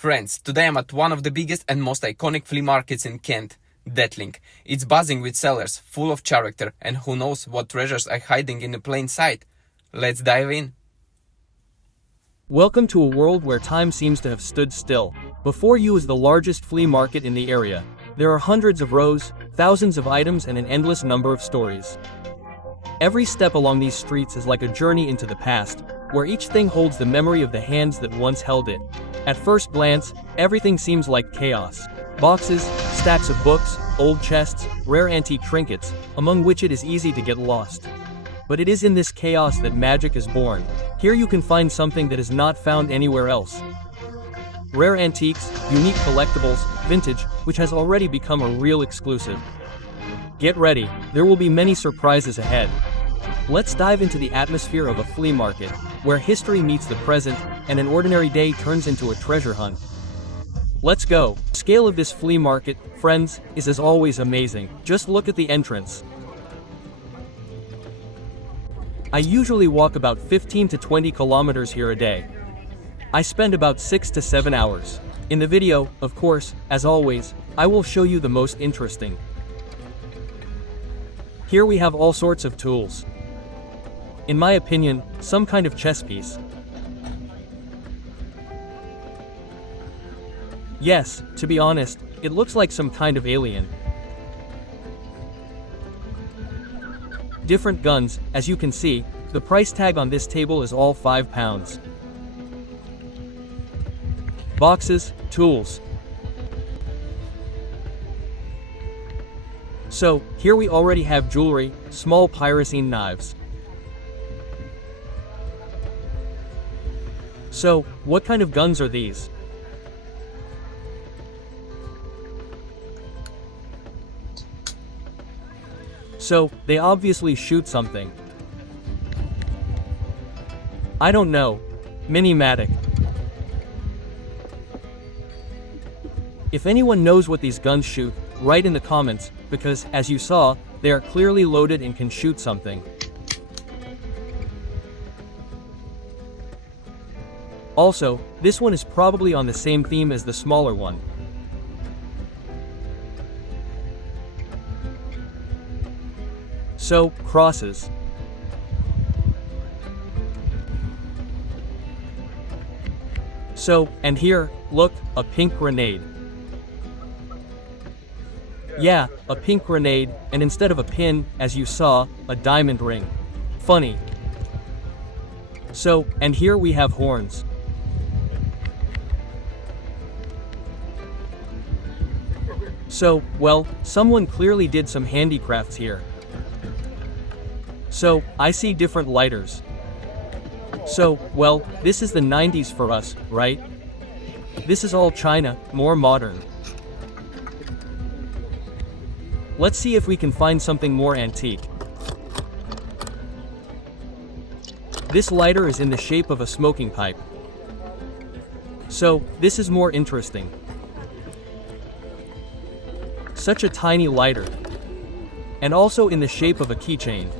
Friends, today I'm at one of the biggest and most iconic flea markets in Kent, Detling. It's buzzing with sellers, full of character, and who knows what treasures are hiding in the plain sight. Let's dive in. Welcome to a world where time seems to have stood still. Before you is the largest flea market in the area. There are hundreds of rows, thousands of items, and an endless number of stories. Every step along these streets is like a journey into the past, where each thing holds the memory of the hands that once held it. At first glance, everything seems like chaos. Boxes, stacks of books, old chests, rare antique trinkets, among which it is easy to get lost. But it is in this chaos that magic is born. Here you can find something that is not found anywhere else. Rare antiques, unique collectibles, vintage, which has already become a real exclusive. Get ready, there will be many surprises ahead. Let's dive into the atmosphere of a flea market, where history meets the present, and an ordinary day turns into a treasure hunt. Let's go. The scale of this flea market, friends, is as always amazing. Just look at the entrance. I usually walk about 15 to 20 kilometers here a day. I spend about 6 to 7 hours. In the video, of course, as always, I will show you the most interesting. Here we have all sorts of tools. In my opinion, some kind of chess piece. Yes, to be honest, it looks like some kind of alien. Different guns, as you can see, the price tag on this table is all £5. Boxes, tools. So, here we already have jewelry, small pyrocene knives. So, what kind of guns are these? So, they obviously shoot something. I don't know. Minimatic. If anyone knows what these guns shoot, write in the comments, because, as you saw, they are clearly loaded and can shoot something. Also, this one is probably on the same theme as the smaller one. So, crosses. So, and here, look, a pink grenade. Yeah, a pink grenade, and instead of a pin, as you saw, a diamond ring. Funny. So, and here we have horns. So, well, someone clearly did some handicrafts here. So, I see different lighters. So, well, this is the 90s for us, right? This is all China, more modern. Let's see if we can find something more antique. This lighter is in the shape of a smoking pipe. So, this is more interesting. Such a tiny lighter. And also in the shape of a keychain.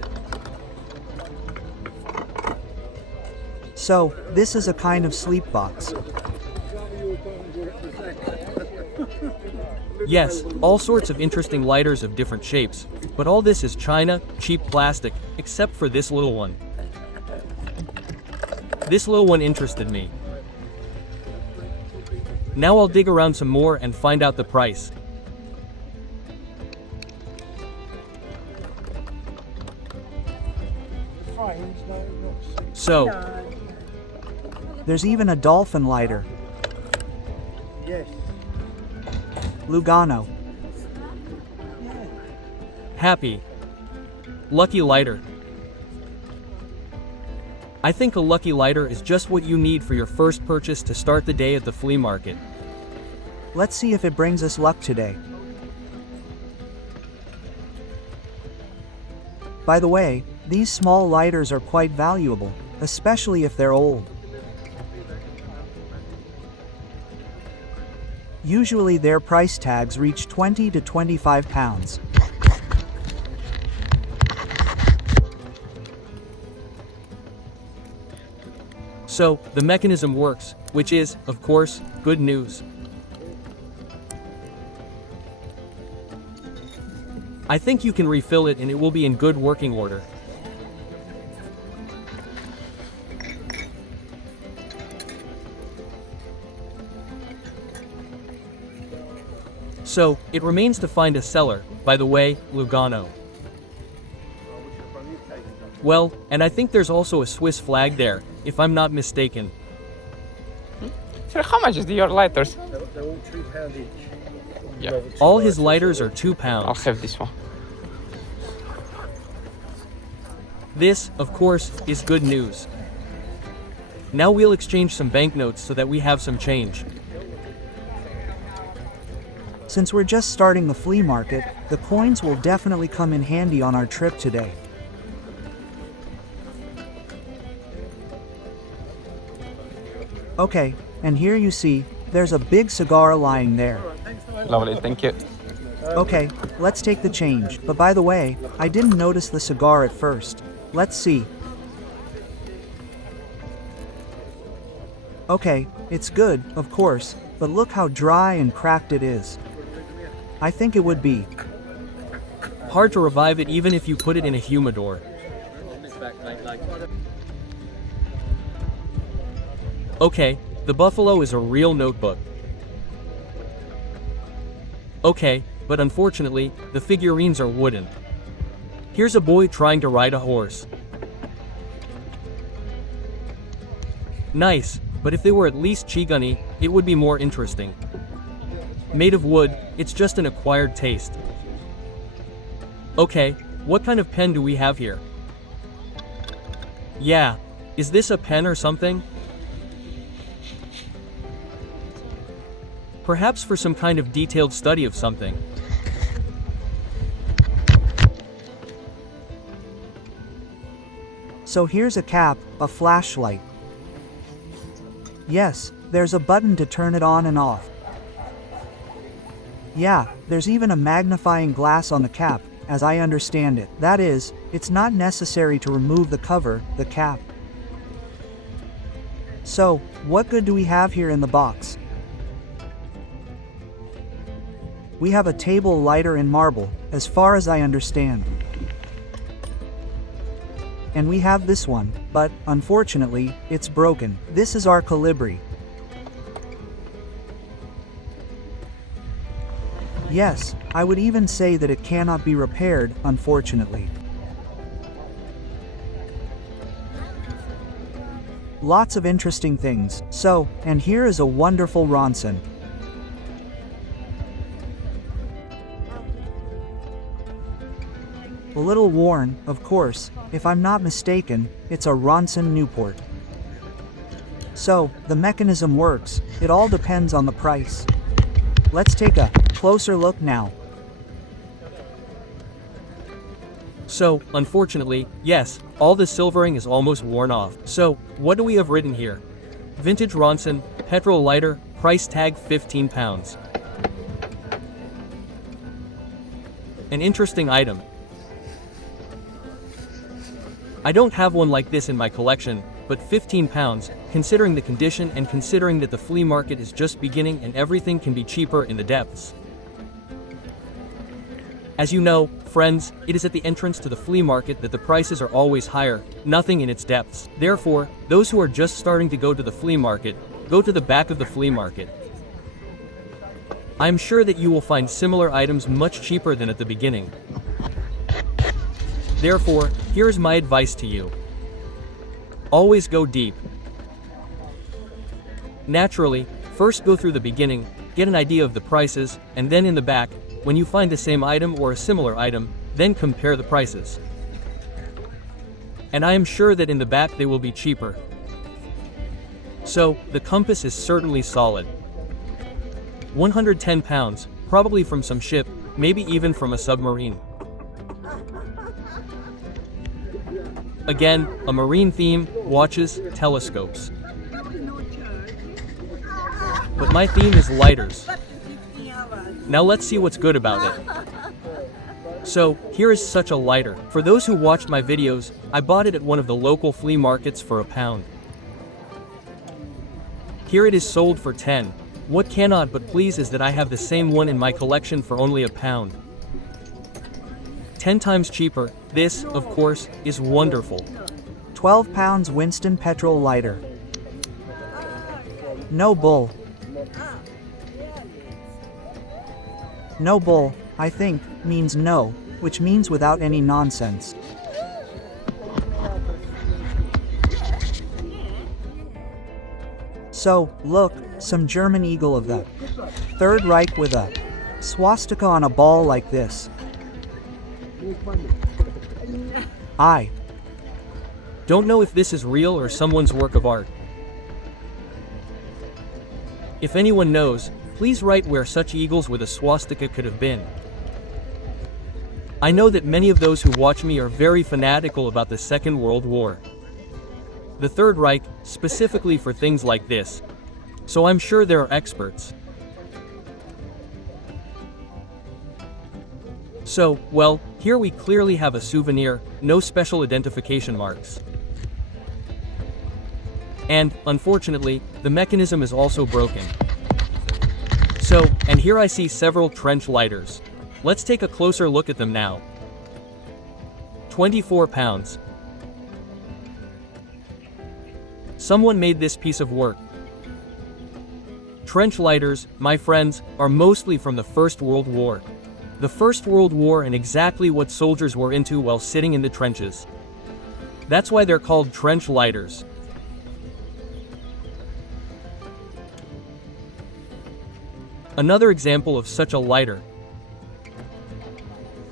So, this is a kind of sleep box. Yes, all sorts of interesting lighters of different shapes, but all this is China, cheap plastic, except for this little one. This little one interested me. Now I'll dig around some more and find out the price. So, There's even a dolphin lighter. Yes. Lugano. happy. Lucky lighter. I think a lucky lighter is just what you need for your first purchase to start the day at the flea market. Let's see if it brings us luck today. By the way, these small lighters are quite valuable, especially if they're old. Usually their price tags reach 20 to 25 pounds. So, the mechanism works, which is, of course, good news. I think you can refill it and it will be in good working order. So, it remains to find a seller, by the way, Lugano. Well, and I think there's also a Swiss flag there, if I'm not mistaken. Sir, how much is your lighters? They're all £2 each. Yeah. All his lighters are £2. I'll have this one. This, of course, is good news. Now we'll exchange some banknotes so that we have some change. Since we're just starting the flea market, the coins will definitely come in handy on our trip today. Okay, and here you see, there's a big cigar lying there. Lovely, thank you. Okay, let's take the change, but by the way, I didn't notice the cigar at first. Let's see. Okay, it's good, of course, but look how dry and cracked it is. I think it would be hard to revive it even if you put it in a humidor. Okay, the buffalo is a real notebook. Okay, but unfortunately, the figurines are wooden. Here's a boy trying to ride a horse. Nice, but if they were at least Chigani, it would be more interesting. Made of wood, it's just an acquired taste. Okay, what kind of pen do we have here? Yeah, is this a pen or something? Perhaps for some kind of detailed study of something. So here's a cap, a flashlight. Yes, there's a button to turn it on and off. Yeah, there's even a magnifying glass on the cap, as I understand it. That is, it's not necessary to remove the cover, the cap. So, what good do we have here in the box? We have a table lighter in marble, as far as I understand. And we have this one, but, unfortunately, it's broken. This is our colibri. Yes, I would even say that it cannot be repaired, unfortunately. Lots of interesting things. So, and here is a wonderful Ronson. A little worn, of course. If I'm not mistaken, it's a Ronson Newport. So, the mechanism works. It all depends on the price. Let's take a closer look now. So, unfortunately, yes, all the silvering is almost worn off. So, what do we have written here? Vintage Ronson, petrol lighter, price tag £15. An interesting item. I don't have one like this in my collection, but £15, considering the condition and considering that the flea market is just beginning and everything can be cheaper in the depths. As you know, friends, it is at the entrance to the flea market that the prices are always higher, nothing in its depths. Therefore, those who are just starting to go to the flea market, go to the back of the flea market. I am sure that you will find similar items much cheaper than at the beginning. Therefore, here is my advice to you. Always go deep. Naturally, first go through the beginning, get an idea of the prices, and then in the back, when you find the same item or a similar item, then compare the prices. And I am sure that in the back they will be cheaper. So, the compass is certainly solid. 110 pounds, probably from some ship, maybe even from a submarine. Again, a marine theme, watches, telescopes. But my theme is lighters. Now let's see what's good about it. So, here is such a lighter. For those who watched my videos, I bought it at one of the local flea markets for £1. Here it is sold for 10. What cannot but please is that I have the same one in my collection for only £1. 10 times cheaper. This, of course, is wonderful. 12 pounds Winston petrol lighter. No bull. No bull, I think, means no, which means without any nonsense. So, look, some German eagle of the Third Reich with a swastika on a ball like this. I don't know if this is real or someone's work of art. If anyone knows, please write where such eagles with a swastika could have been. I know that many of those who watch me are very fanatical about the Second World War. The Third Reich, specifically for things like this. So I'm sure there are experts. So, well, here we clearly have a souvenir, no special identification marks. And, unfortunately, the mechanism is also broken. So, and here I see several trench lighters. Let's take a closer look at them now. 24 pounds. Someone made this piece of work. Trench lighters, my friends, are mostly from the First World War. The First World War and exactly what soldiers were into while sitting in the trenches. That's why they're called trench lighters. Another example of such a lighter.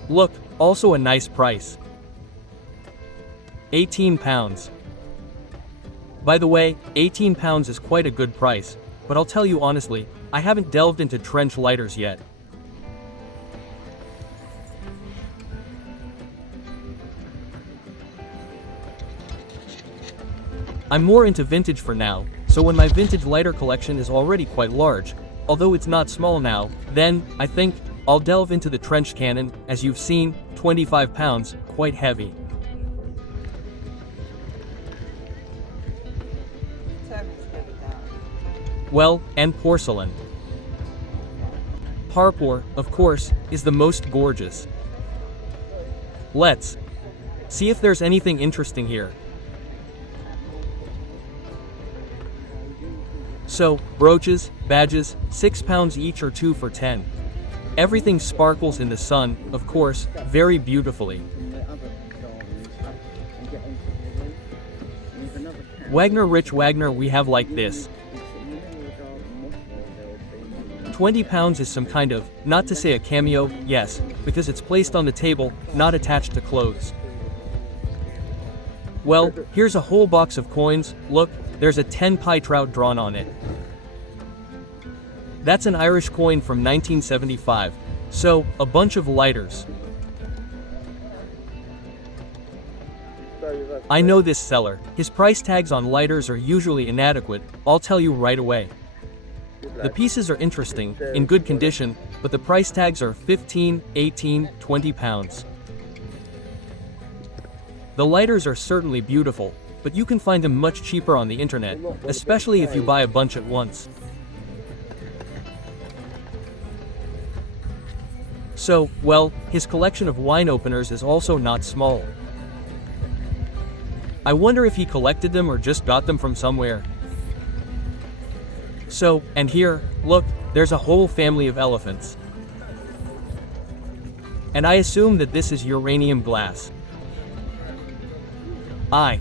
Look, also a nice price. 18 pounds. By the way, 18 pounds is quite a good price, but I'll tell you honestly, I haven't delved into trench lighters yet. I'm more into vintage for now, so when my vintage lighter collection is already quite large, although it's not small now, then, I think, I'll delve into the trench cannon. As you've seen, 25 pounds, quite heavy. Well, and porcelain. Harpur, of course, is the most gorgeous. Let's see if there's anything interesting here. So, brooches, badges, 6 pounds each or 2 for 10. Everything sparkles in the sun, of course, very beautifully. Wagner Rich Wagner we have like this. 20 pounds is some kind of, not to say a cameo, yes, because it's placed on the table, not attached to clothes. Well, here's a whole box of coins. Look, there's a 10 pie trout drawn on it. That's an Irish coin from 1975. So, a bunch of lighters. I know this seller. His price tags on lighters are usually inadequate, I'll tell you right away. The pieces are interesting, in good condition, but the price tags are 15, 18, 20 pounds. The lighters are certainly beautiful, but you can find them much cheaper on the internet, especially if you buy a bunch at once. So, well, his collection of wine openers is also not small. I wonder if he collected them or just got them from somewhere. So, and here, look, there's a whole family of elephants. And I assume that this is uranium glass. I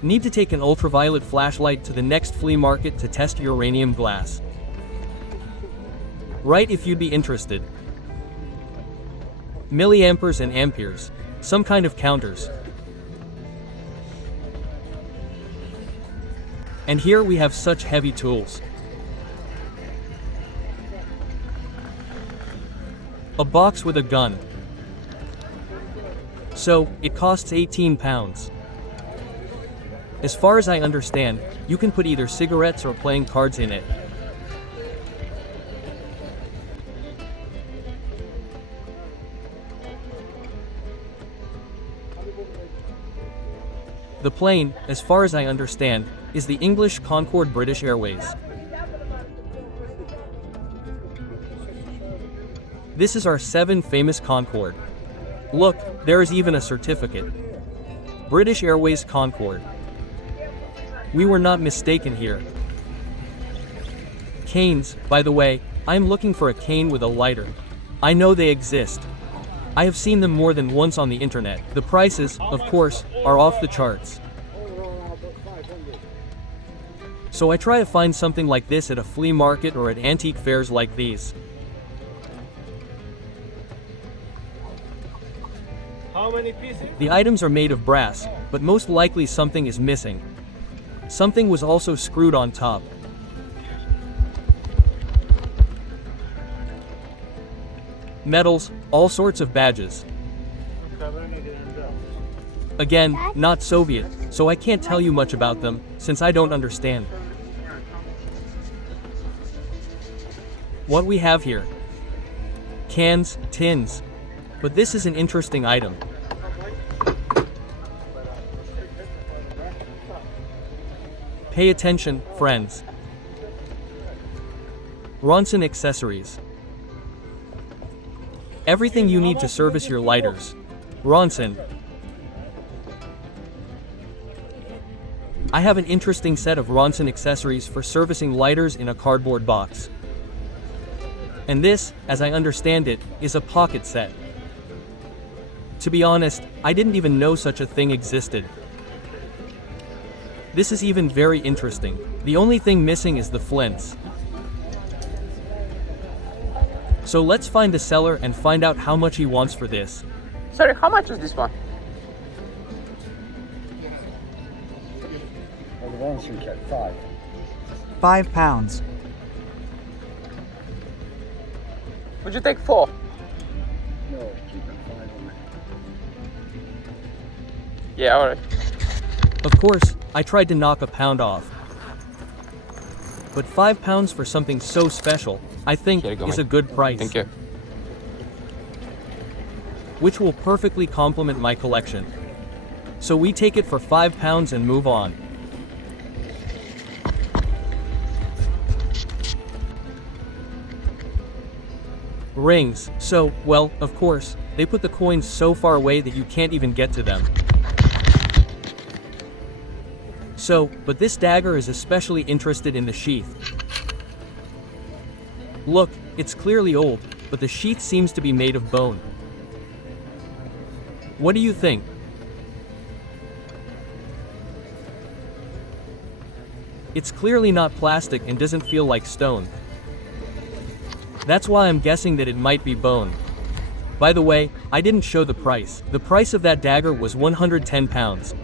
need to take an ultraviolet flashlight to the next flea market to test uranium glass. Right, if you'd be interested. Milliamperes and amperes, some kind of counters. And here we have such heavy tools. A box with a gun. So, it costs 18 pounds. As far as I understand, you can put either cigarettes or playing cards in it. The plane, as far as I understand, is the English Concorde British Airways. This is our 7 famous Concorde. Look, there is even a certificate. British Airways Concorde. We were not mistaken here. Canes, by the way, I am looking for a cane with a lighter. I know they exist. I have seen them more than once on the internet. The prices, of course, are off the charts. So I try to find something like this at a flea market or at antique fairs like these. How many pieces? The items are made of brass, but most likely something is missing. Something was also screwed on top. Medals, all sorts of badges. Again, not Soviet, so I can't tell you much about them, since I don't understand. What we have here. Cans, tins. But this is an interesting item. Pay attention, friends. Ronson accessories. Everything you need to service your lighters. Ronson. I have an interesting set of Ronson accessories for servicing lighters in a cardboard box. And this, as I understand it, is a pocket set. To be honest, I didn't even know such a thing existed. This is even very interesting. The only thing missing is the flints. So let's find the seller and find out how much he wants for this. Sorry, how much is this one? Well, the ones we kept 5. £5. Would you take 4? No, keep it 5 on it. Yeah, alright. Of course, I tried to knock £1 off. But £5 for something so special, I think, Here you go, is mate. a good price. Thank you. Which will perfectly complement my collection. So we take it for £5 and move on. Rings. So, well, of course, they put the coins so far away that you can't even get to them. So, but this dagger is especially interested in the sheath. Look, it's clearly old, but the sheath seems to be made of bone. What do you think? It's clearly not plastic and doesn't feel like stone. That's why I'm guessing that it might be bone. By the way, I didn't show the price. The price of that dagger was £110.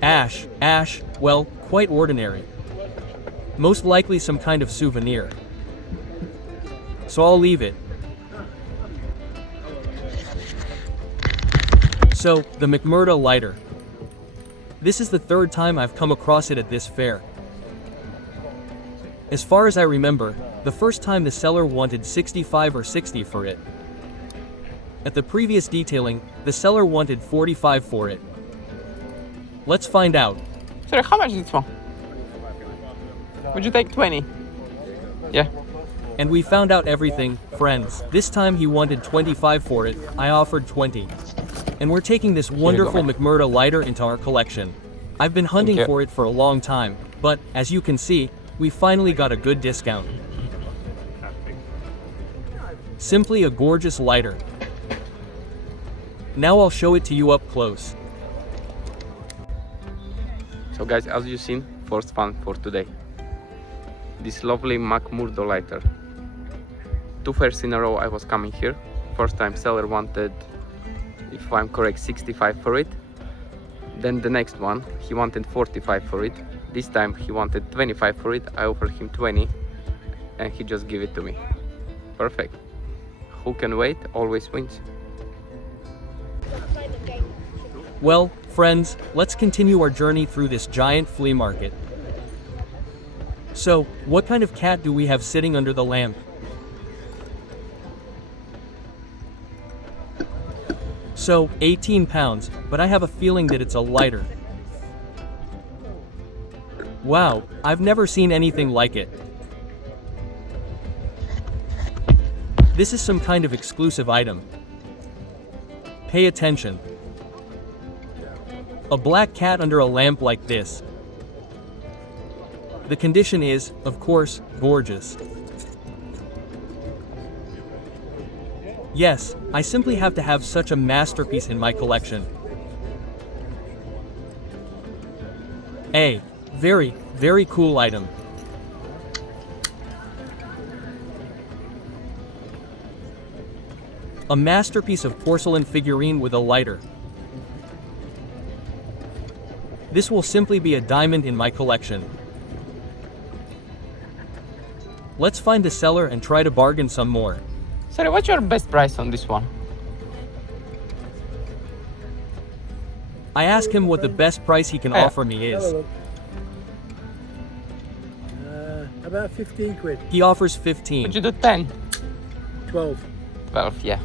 Ash, well, quite ordinary. Most likely some kind of souvenir. So I'll leave it. So, the McMurdo lighter. This is the 3rd time I've come across it at this fair. As far as I remember, the first time the seller wanted 65 or 60 for it. At the previous detailing, the seller wanted 45 for it. Let's find out. Sorry, how much is this one? Would you take 20? Yeah. And we found out everything, friends. This time he wanted 25 for it, I offered 20. And we're taking this wonderful man. McMurdo lighter into our collection. I've been hunting you. for it for a long time, but, as you can see, we finally got a good discount. Simply a gorgeous lighter. Now I'll show it to you up close. So guys, as you've seen, first fun for today. This lovely McMurdo lighter. 2 fairs in a row I was coming here. First time seller wanted, if I'm correct, 65 for it. Then the next one, he wanted 45 for it. This time he wanted 25 for it. I offered him 20 and he just gave it to me. Perfect. Who can wait always wins. Well, friends, let's continue our journey through this giant flea market. So, what kind of cat do we have sitting under the lamp? So, £18, but I have a feeling that it's a lighter. Wow, I've never seen anything like it. This is some kind of exclusive item. Pay attention. A black cat under a lamp like this. The condition is, of course, gorgeous. Yes, I simply have to have such a masterpiece in my collection. A very, very cool item. A masterpiece of porcelain figurine with a lighter. This will simply be a diamond in my collection. Let's find the seller and try to bargain some more. Sorry, what's your best price on this one? I ask him what the best price he can offer me Have a is. look. About 15 quid. He offers 15. Would you do 10? 12. 12, yeah.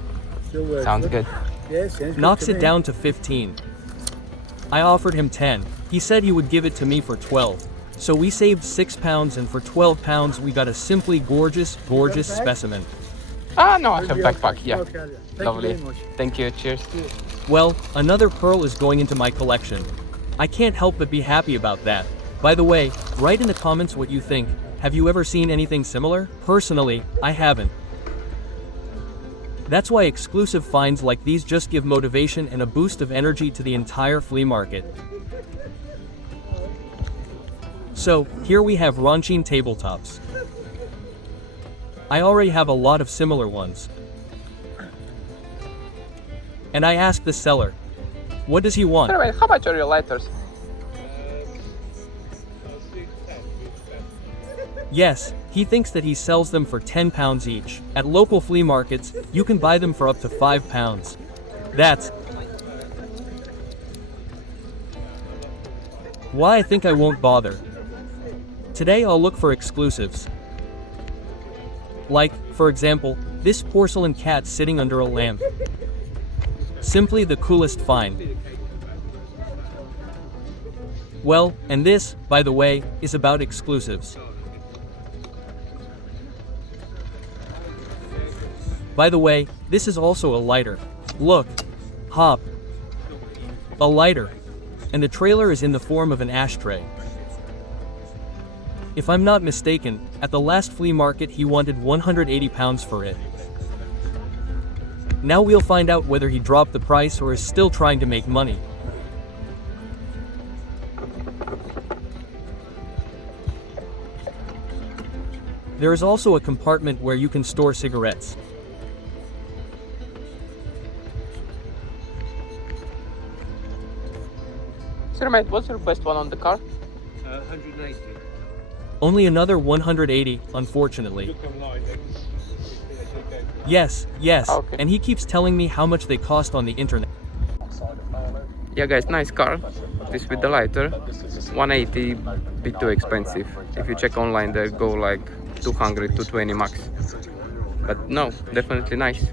Still worth Sounds it. good. Yes, sounds good Knocks to it me. down to 15. I offered him 10. He said he would give it to me for 12. So we saved £6 and for £12 we got a simply gorgeous, gorgeous specimen. Ah, no, I have backpack, yeah. Okay, yeah. Thank Lovely. you very much. Thank you, cheers. Well, another pearl is going into my collection. I can't help but be happy about that. By the way, write in the comments what you think. Have you ever seen anything similar? Personally, I haven't. That's why exclusive finds like these just give motivation and a boost of energy to the entire flea market. So, here we have Ranchin tabletops. I already have a lot of similar ones. And I asked the seller, what does he want? By the way, how much are your lighters? Yes, he thinks that he sells them for £10 each. At local flea markets, you can buy them for up to £5. That's why I think I won't bother. Today I'll look for exclusives. Like, for example, this porcelain cat sitting under a lamp. Simply the coolest find. Well, and this, by the way, is about exclusives. By the way, this is also a lighter. Look. Hop. A lighter. And the trailer is in the form of an ashtray. If I'm not mistaken, at the last flea market he wanted £180 for it. Now we'll find out whether he dropped the price or is still trying to make money. There is also a compartment where you can store cigarettes. Sir, mate, what's your best one on the car? 180. Only another 180, unfortunately. Yes, Okay. and he keeps telling me how much they cost on the internet. Yeah, guys, nice car. This with the lighter. 180, bit too expensive. If you check online, they go like 200, 220 max. But no, definitely nice.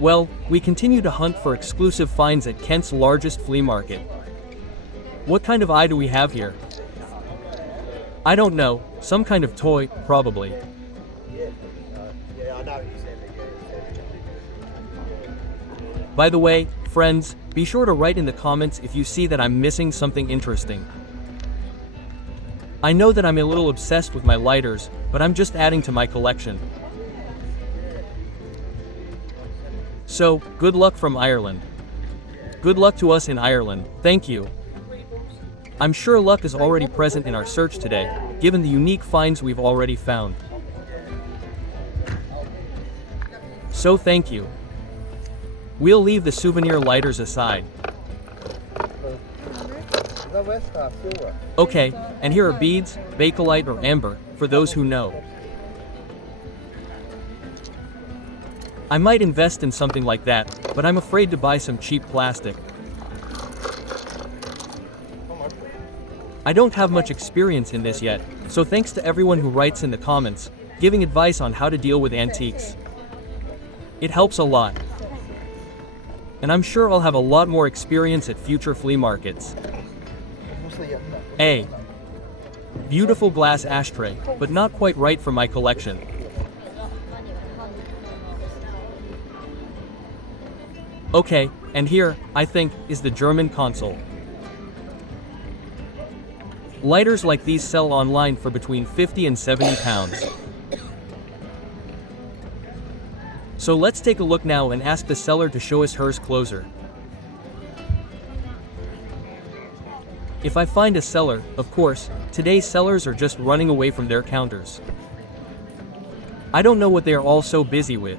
Well, we continue to hunt for exclusive finds at Kent's largest flea market. What kind of eye do we have here? I don't know, some kind of toy, probably. By the way, friends, be sure to write in the comments if you see that I'm missing something interesting. I know that I'm a little obsessed with my lighters, but I'm just adding to my collection. So, good luck from Ireland. Good luck to us in Ireland, thank you. I'm sure luck is already present in our search today, given the unique finds we've already found. So thank you. We'll leave the souvenir lighters aside. Okay, and here are beads, bakelite or amber, for those who know. I might invest in something like that, but I'm afraid to buy some cheap plastic. I don't have much experience in this yet, so thanks to everyone who writes in the comments, giving advice on how to deal with antiques. It helps a lot. and I'm sure I'll have a lot more experience at future flea markets. A. Beautiful glass ashtray, but not quite right for my collection. Okay, and here, I think, is the German console. Lighters like these sell online for between 50 and 70 pounds. So let's take a look now and ask the seller to show us hers closer. If I find a seller, of course, today's sellers are just running away from their counters. I don't know what they are all so busy with.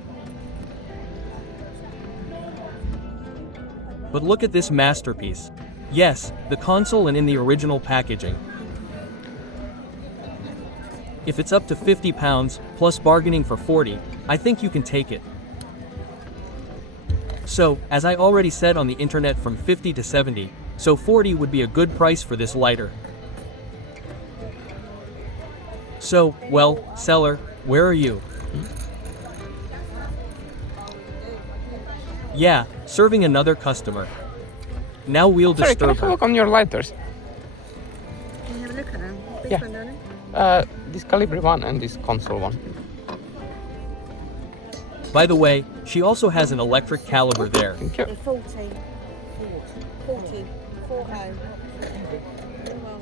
But look at this masterpiece. Yes, the console and in the original packaging. If it's up to 50 pounds, plus bargaining for 40, I think you can take it. So, as I already said on the internet, from 50 to 70, so 40 would be a good price for this lighter. So, well, seller, where are you? Yeah, serving another customer. Now we'll Sorry, can I disturb have a her. look on your lighters? Can you have a look at them? Which Yeah. one, darling? This Calibri one and this console one. By the way, she also has an electric caliber there. Thank you. They're 40. 40. 40. Well,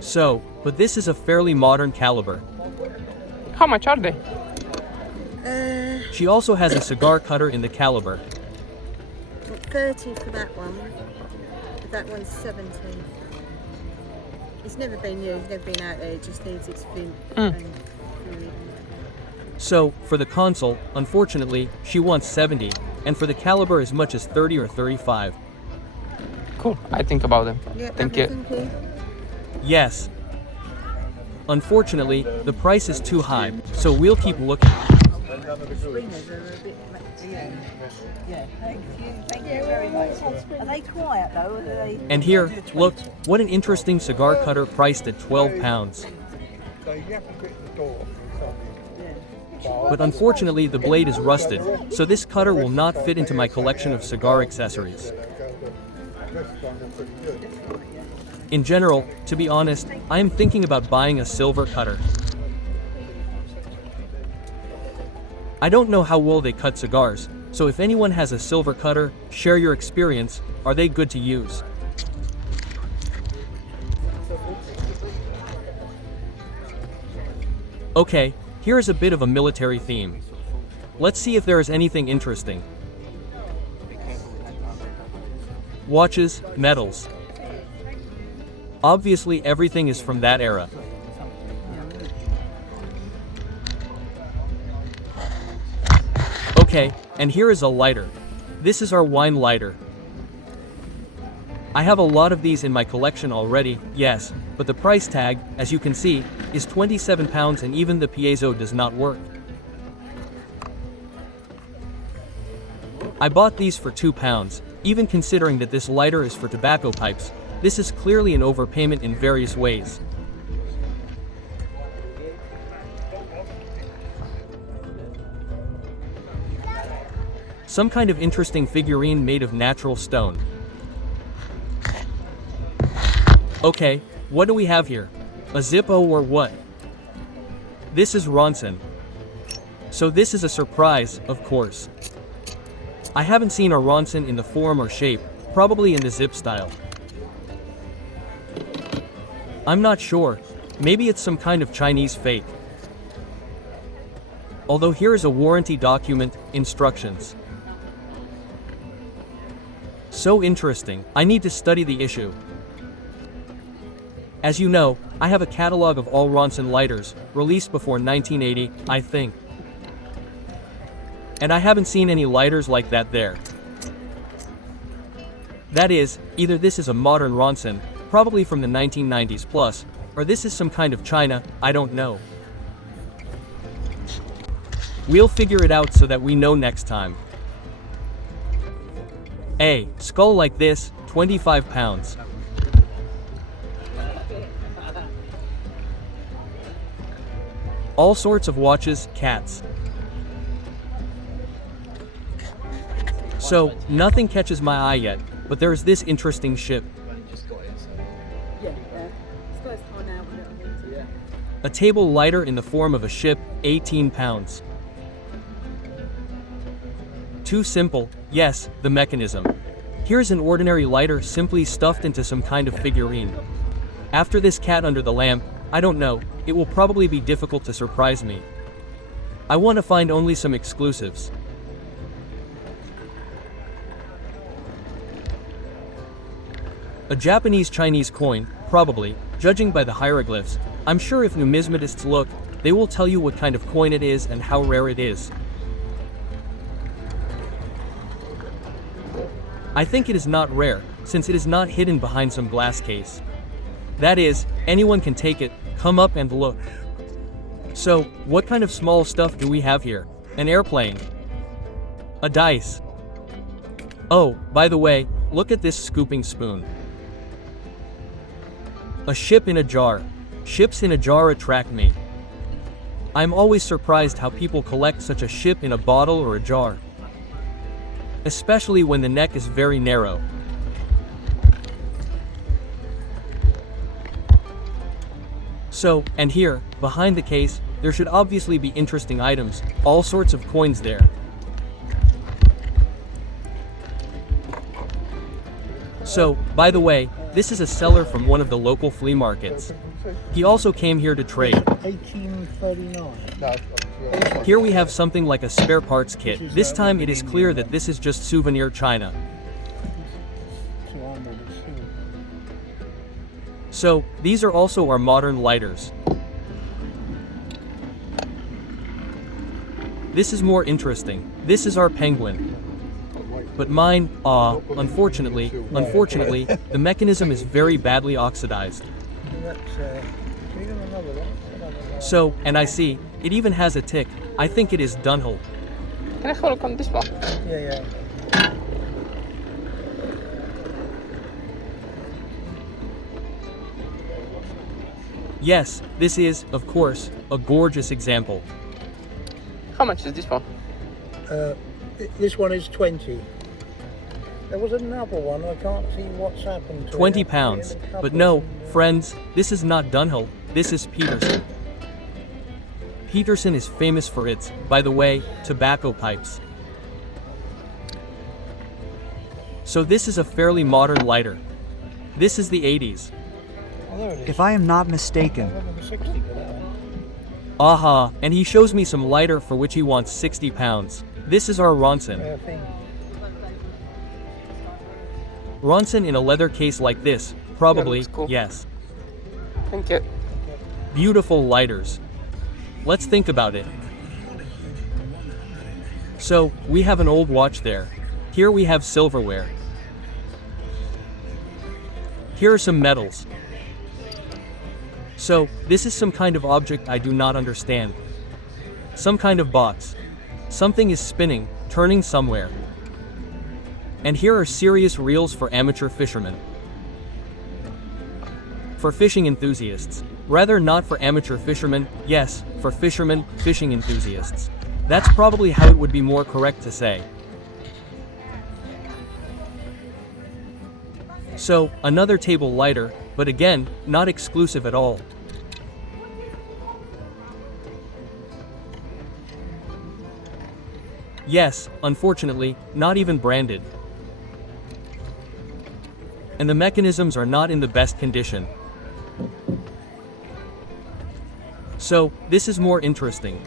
So, but this is a fairly modern caliber. How much are they? She also has a cigar cutter in the caliber. 30 for that one. But that one's 70. It's never been used, never been out there, it just needs its fin and fluid. So, for the console, unfortunately, she wants 70, and for the caliber as much as 30 or 35. Cool, I think about them. Yeah, Thank lovely, you. thank you. Yes. Unfortunately, the price is too high, so we'll keep looking. Thank you very much. Are they quiet though? Are they... And here, look, what an interesting cigar cutter priced at 12 pounds. But unfortunately, the blade is rusted, so this cutter will not fit into my collection of cigar accessories. In general, to be honest, I am thinking about buying a silver cutter. I don't know how well they cut cigars, so if anyone has a silver cutter, share your experience. Are they good to use? Okay, here is a bit of a military theme. Let's see if there is anything interesting. Watches, medals. Obviously everything is from that era. Okay, and here is a lighter. This is our wine lighter. I have a lot of these in my collection already, yes, but the price tag, as you can see, is 27 pounds and even the piezo does not work. I bought these for 2 pounds, even considering that this lighter is for tobacco pipes. This is clearly an overpayment in various ways. Some kind of interesting figurine made of natural stone. Okay, what do we have here? A Zippo or what? This is Ronson. So this is a surprise, of course. I haven't seen a Ronson in the form or shape, probably in the zip style. I'm not sure. Maybe it's some kind of Chinese fake. Although here is a warranty document, instructions. So interesting. I need to study the issue. As you know, I have a catalog of all Ronson lighters, released before 1980, I think. And I haven't seen any lighters like that there. That is, either this is a modern Ronson, probably from the 1990s plus, or this is some kind of China, I don't know. We'll figure it out so that we know next time. A skull like this, 25 pounds. All sorts of watches, cats. So, nothing catches my eye yet, but there is this interesting ship. A table lighter in the form of a ship, 18 pounds. Too simple, yes, the mechanism. Here's an ordinary lighter simply stuffed into some kind of figurine. After this cat under the lamp, I don't know, it will probably be difficult to surprise me. I want to find only some exclusives. A Japanese-Chinese coin, probably, judging by the hieroglyphs. I'm sure if numismatists look, they will tell you what kind of coin it is and how rare it is. I think it is not rare, since it is not hidden behind some glass case. That is, anyone can take it, come up and look. So, what kind of small stuff do we have here? An airplane. A dice. Oh, by the way, look at this scooping spoon. A ship in a jar. Ships in a jar attract me. I'm always surprised how people collect such a ship in a bottle or a jar. Especially when the neck is very narrow. So, and here, behind the case, there should obviously be interesting items, all sorts of coins there. So, by the way, this is a seller from one of the local flea markets. He also came here to trade. 1839. Here we have something like a spare parts kit. This time it is clear that this is just souvenir China. So, these are also our modern lighters. This is more interesting. This is our penguin. But mine, unfortunately, the mechanism is very badly oxidized. So, and I see, it even has a tick. I think it is Dunhill. Can I have a look on this one? Yeah. Yes, this is, of course, a gorgeous example. How much is this one? This one is 20. There was another one, I can't see what's happened to 20 it. pounds. But no, friends, this is not Dunhill, this is Peterson. Peterson is famous for its, by the way, tobacco pipes. So this is a fairly modern lighter. This is the 80s. Oh, there it is. If I am not mistaken, 60 for that one. Aha, and he shows me some lighter for which he wants 60 pounds. This is our Ronson. I think. Ronson in a leather case like this, probably, looks cool. yes. Thank you. Beautiful lighters. Let's think about it. So, we have an old watch there. Here we have silverware. Here are some medals. So, this is some kind of object I do not understand. Some kind of box. Something is spinning, turning somewhere. And here are serious reels for amateur fishermen. For fishing enthusiasts. Rather not for amateur fishermen, yes, for fishermen, fishing enthusiasts. That's probably how it would be more correct to say. So, another table lighter, but again, not exclusive at all. Yes, unfortunately, not even branded. And the mechanisms are not in the best condition. So, this is more interesting.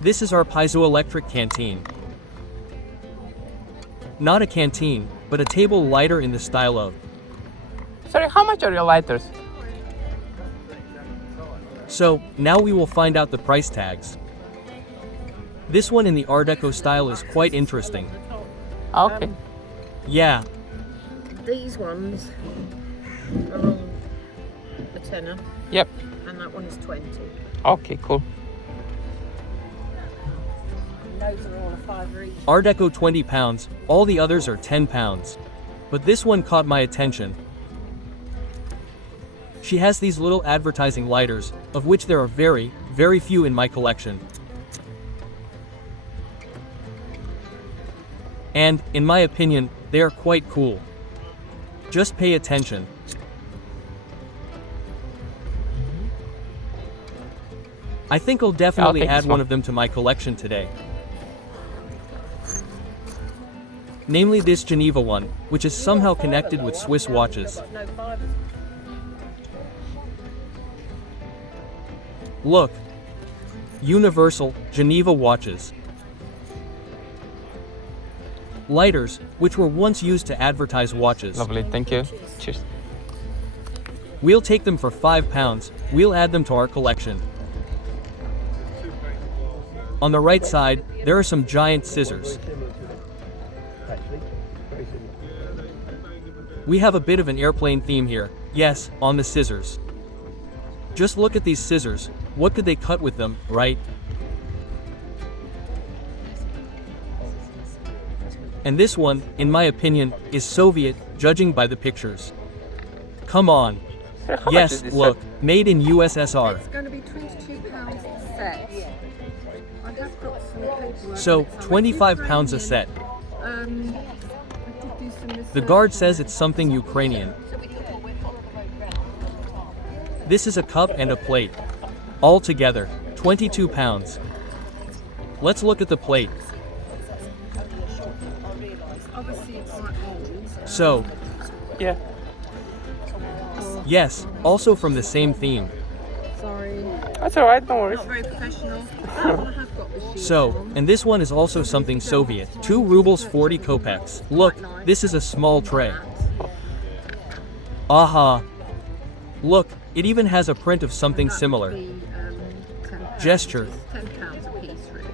This is our piezoelectric canteen. Not a canteen, but a table lighter in the style of. Sorry, how much are your lighters? So, now we will find out the price tags. This one in the Art Deco style is quite interesting. Okay. Yeah, These ones are on a tenner, Yep. and that one is 20. Okay, cool. And those are all a fiver each. Art Deco 20 pounds, all the others are 10 pounds. But this one caught my attention. She has these little advertising lighters, of which there are very, very few in my collection. And, in my opinion, they are quite cool. Just pay attention. I think I'll definitely take add this one one. of them to my collection today. Namely this Geneva one, which is somehow connected with Swiss watches. Look. Universal, Geneva watches. Lighters, which were once used to advertise watches. Lovely, thank you. Cheers. We'll take them for £5, we'll add them to our collection. On the right side, there are some giant scissors. We have a bit of an airplane theme here, yes, on the scissors. Just look at these scissors, what could they cut with them, right? And this one, in my opinion, is Soviet, judging by the pictures. Come on. How much is Yes, this look, set? made in USSR. It's going to be £22 a set. I have got some paperwork. So, on it, so £25 a it's set. Ukrainian. I did do some research. The guard says it's something Ukrainian. This is a cup and a plate. All together, £22. Let's look at the plate. Obviously quite old. So, Yeah. yes, also from the same theme. Sorry. That's alright, no worries. Not very professional. That one has got the sheet So, on. and this one is also something Soviet. 2 rubles 40 kopecks. Look, this is a small tray. Aha. Look, it even has a print of something That similar. would be, £10. Gesture. £10 a piece, really.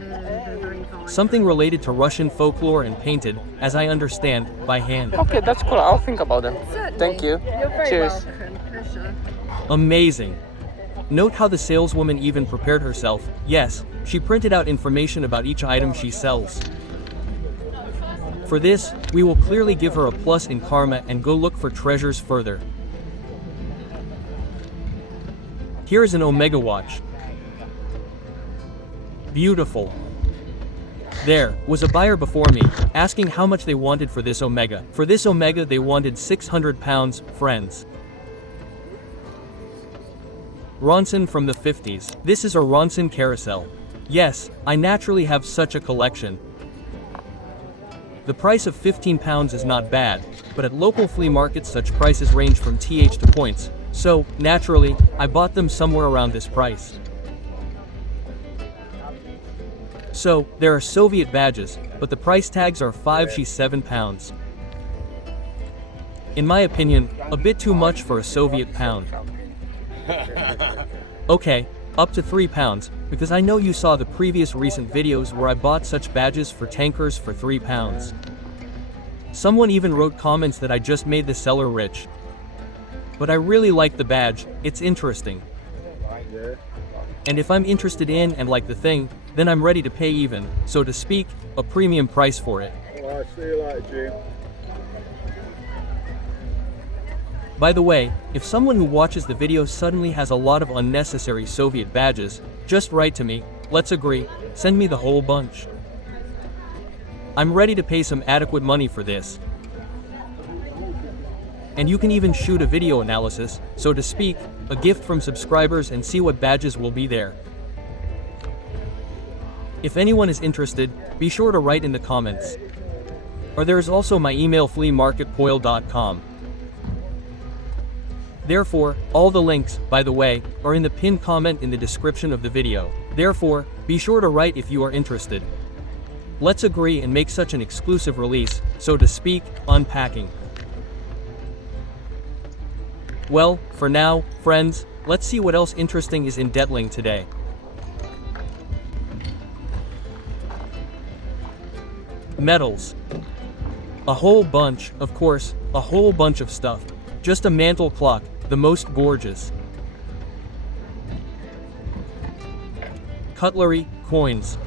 They're very fine. Something related to Russian folklore and painted, as I understand, by hand. Okay, that's cool. I'll think about them. Certainly. Thank you. You're very Cheers. welcome. Pleasure. Amazing. Note how the saleswoman even prepared herself. Yes, she printed out information about each item she sells. For this, we will clearly give her a plus in karma and go look for treasures further. Here is an Omega watch. Beautiful. There was a buyer before me, asking how much they wanted for this Omega. For this Omega they wanted £600, friends. Ronson from the 50s. This is a Ronson carousel. Yes, I naturally have such a collection. The price of £15 is not bad, but at local flea markets such prices range from th to points, so, naturally, I bought them somewhere around this price. So, there are Soviet badges, but the price tags are £7. In my opinion, a bit too much for a Soviet pound. Okay, up to £3, because I know you saw the previous recent videos where I bought such badges for tankers for £3. Someone even wrote comments that I just made the seller rich. But I really like the badge, it's interesting. And if I'm interested in and like the thing, then I'm ready to pay even, so to speak, a premium price for it. Alright, see you later, Jim. By the way, if someone who watches the video suddenly has a lot of unnecessary Soviet badges, just write to me, let's agree, send me the whole bunch. I'm ready to pay some adequate money for this. And you can even shoot a video analysis, so to speak, a gift from subscribers and see what badges will be there. If anyone is interested, be sure to write in the comments. Or there is also my email fleamarketpoil.com. Therefore, all the links, by the way, are in the pinned comment in the description of the video. Therefore, be sure to write if you are interested. Let's agree and make such an exclusive release, so to speak, unpacking. Well, for now, friends, let's see what else interesting is in Detling today. Metals. A whole bunch, of course, a whole bunch of stuff. Just a mantle clock, the most gorgeous. Cutlery, coins.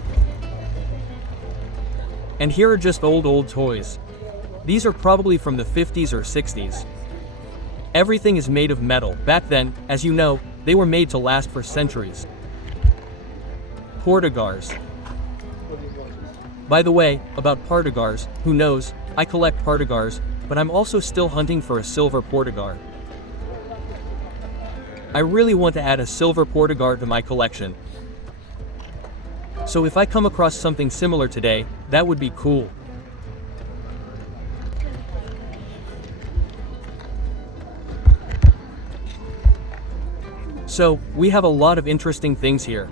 And here are just old toys. These are probably from the 50s or 60s. Everything is made of metal. Back then, as you know, they were made to last for centuries. Portugars. By the way, about Partigars, who knows, I collect Partigars, but I'm also still hunting for a silver Portigar. I really want to add a silver Portigar to my collection. So if I come across something similar today, that would be cool. So, we have a lot of interesting things here.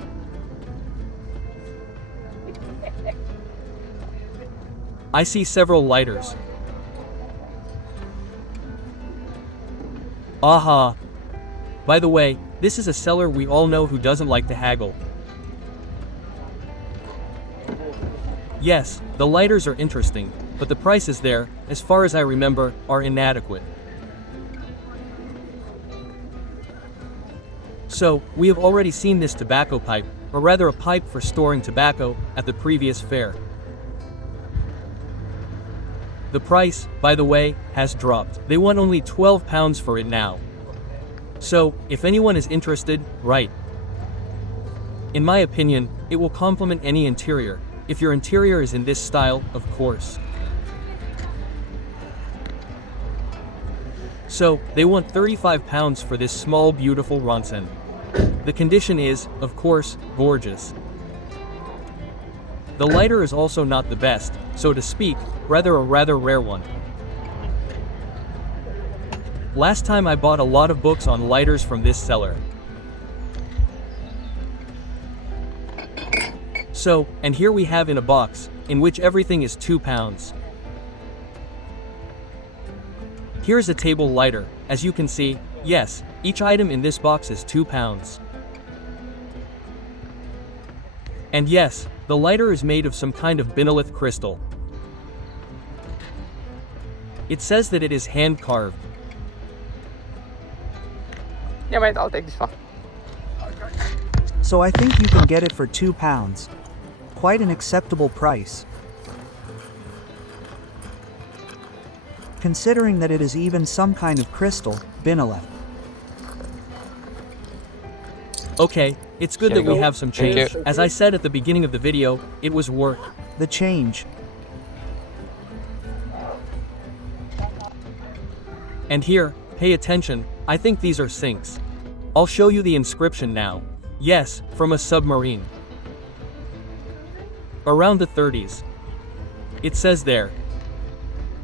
I see several lighters. Aha! By the way, this is a seller we all know who doesn't like to haggle. Yes, the lighters are interesting, but the prices there, as far as I remember, are inadequate. So, we have already seen this tobacco pipe, or rather a pipe for storing tobacco, at the previous fair. The price, by the way, has dropped. They want only £12 for it now. So, if anyone is interested, right. In my opinion, it will complement any interior, if your interior is in this style, of course. So, they want £35 for this small beautiful Ronson. The condition is, of course, gorgeous. The lighter is also not the best, so to speak, rather a rather rare one. Last time I bought a lot of books on lighters from this seller. So, and here we have in a box, in which everything is £2. Here's a table lighter, as you can see, yes, each item in this box is £2. And yes, the lighter is made of some kind of binolith crystal. It says that it is hand-carved. Yeah, mate, I'll take this one. So I think you can get it for £2. Quite an acceptable price. Considering that it is even some kind of crystal, binolith. Okay, it's good that we have some change. As I said at the beginning of the video, it was worth the change. And here, pay attention, I think these are sinks. I'll show you the inscription now. Yes, from a submarine. Around the 30s. It says there.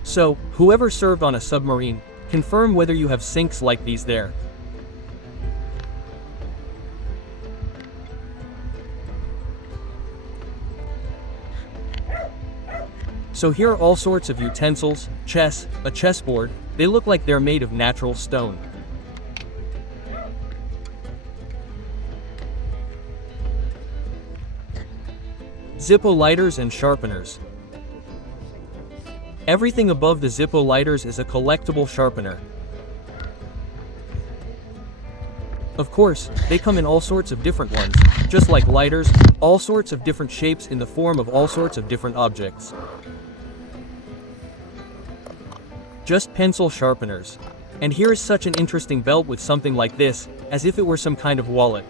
So, whoever served on a submarine, confirm whether you have sinks like these there. So here are all sorts of utensils, chess, a chessboard, they look like they're made of natural stone. Zippo lighters and sharpeners. Everything above the Zippo lighters is a collectible sharpener. Of course, they come in all sorts of different ones, just like lighters, all sorts of different shapes in the form of all sorts of different objects. Just pencil sharpeners. And here is such an interesting belt with something like this, as if it were some kind of wallet.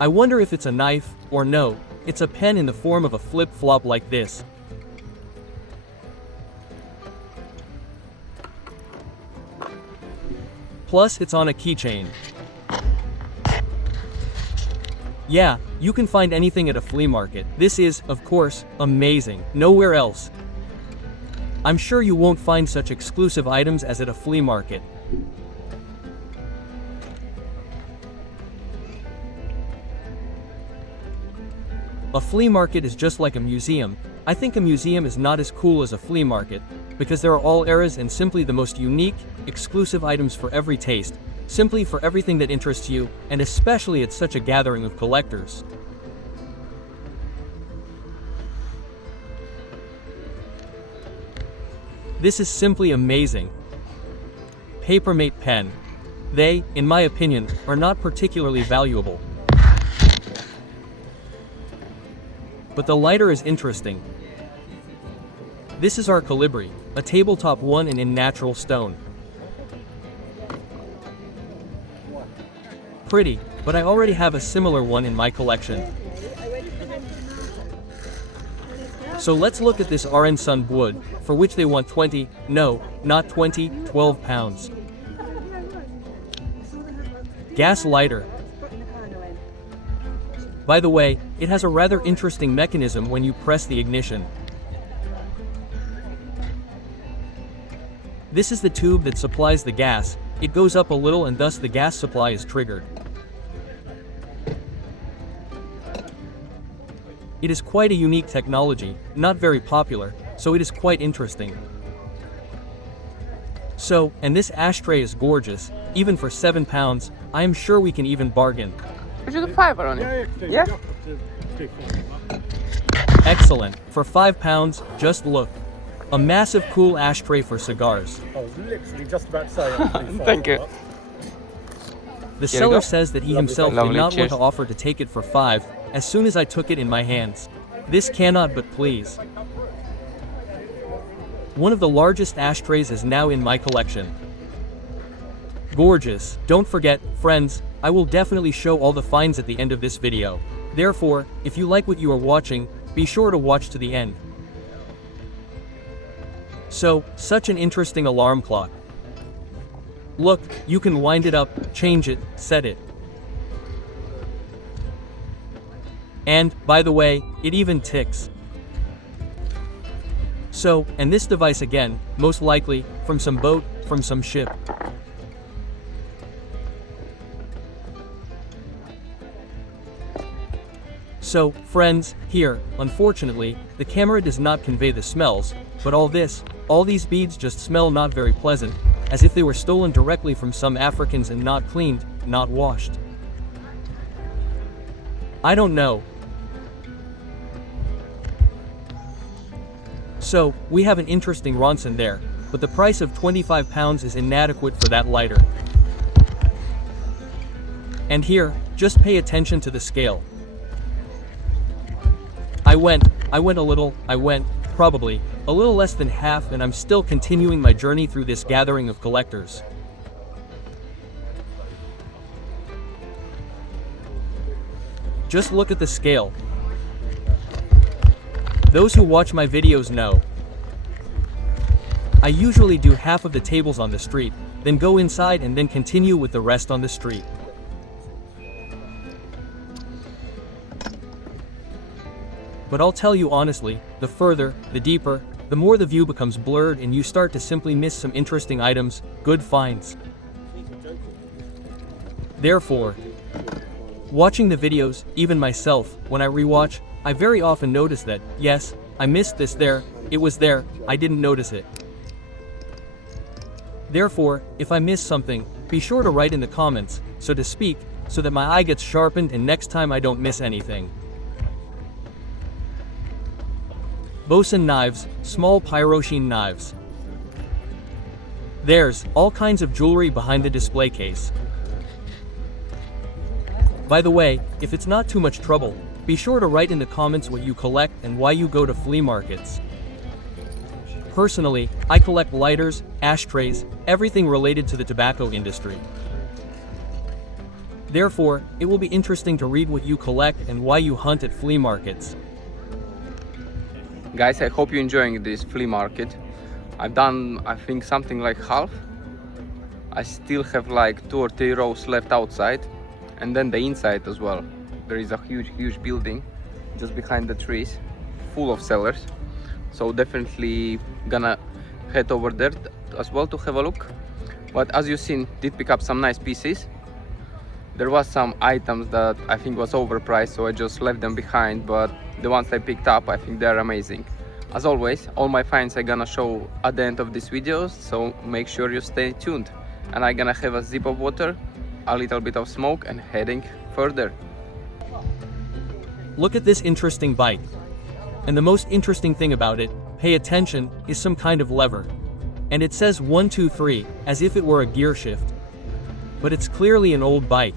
I wonder if it's a knife, or no, it's a pen in the form of a flip-flop like this. Plus, it's on a keychain. Yeah, you can find anything at a flea market. This is, of course, amazing. Nowhere else. I'm sure you won't find such exclusive items as at a flea market. A flea market is just like a museum. I think a museum is not as cool as a flea market, because there are all eras and simply the most unique, exclusive items for every taste, simply for everything that interests you, and especially at such a gathering of collectors. This is simply amazing. Papermate pen. They, in my opinion, are not particularly valuable. But the lighter is interesting. This is our Calibri, a tabletop one and in natural stone. pretty, but I already have a similar one in my collection. So let's look at this Aransun wood, for which they want 20, no, not 20, 12 pounds. Gas lighter. By the way, it has a rather interesting mechanism when you press the ignition. This is the tube that supplies the gas. It goes up a little and thus the gas supply is triggered. It is quite a unique technology, not very popular, so it is quite interesting. So, and this ashtray is gorgeous, even for 7 pounds, I am sure we can even bargain. We should do 5 on it. Yeah? Excellent, for 5 pounds, just look. A massive cool ashtray for cigars. I was literally just about to say Thank you. The Here we go. seller says that he himself did Lovely, not cheers. want to offer to take it for 5, as soon as I took it in my hands. This cannot but please. One of the largest ashtrays is now in my collection. Gorgeous. Don't forget, friends, I will definitely show all the finds at the end of this video. Therefore, if you like what you are watching, be sure to watch to the end. So, such an interesting alarm clock. Look, you can wind it up, change it, set it. And, by the way, it even ticks. So, and this device again, most likely, from some boat, from some ship. So, friends, here, unfortunately, the camera does not convey the smells, but all these beads just smell not very pleasant, as if they were stolen directly from some Africans and not cleaned, not washed. I don't know. So, we have an interesting Ronson there, but the price of 25 pounds is inadequate for that lighter. And here, just pay attention to the scale. I went probably, a little less than half, and I'm still continuing my journey through this gathering of collectors. Just look at the scale. Those who watch my videos know. I usually do half of the tables on the street, then go inside and then continue with the rest on the street. But I'll tell you honestly, the further, the deeper, the more the view becomes blurred and you start to simply miss some interesting items, good finds. Therefore, watching the videos, even myself, when I rewatch, I very often notice that, yes, I missed this there, it was there, I didn't notice it. Therefore, if I miss something, be sure to write in the comments, so to speak, so that my eye gets sharpened and next time I don't miss anything. Bosun knives, small pyroshene knives. There's all kinds of jewelry behind the display case. By the way, if it's not too much trouble, be sure to write in the comments what you collect and why you go to flea markets. Personally, I collect lighters, ashtrays, everything related to the tobacco industry. Therefore, it will be interesting to read what you collect and why you hunt at flea markets. Guys, I hope you're enjoying this flea market. I've done, I think, something like half. I still have like 2 or 3 rows left outside, and then the inside as well. There is a huge building just behind the trees, full of sellers. So definitely gonna head over there as well to have a look. But as you've seen, did pick up some nice pieces. There was some items that I think was overpriced, so I just left them behind, but the ones I picked up, I think they're amazing. As always, all my finds I'm gonna show at the end of this video, so make sure you stay tuned. And I'm gonna have a sip of water, a little bit of smoke, and heading further. Look at this interesting bike. And the most interesting thing about it, pay attention, is some kind of lever. And it says 1, 2, 3, as if it were a gear shift. But it's clearly an old bike.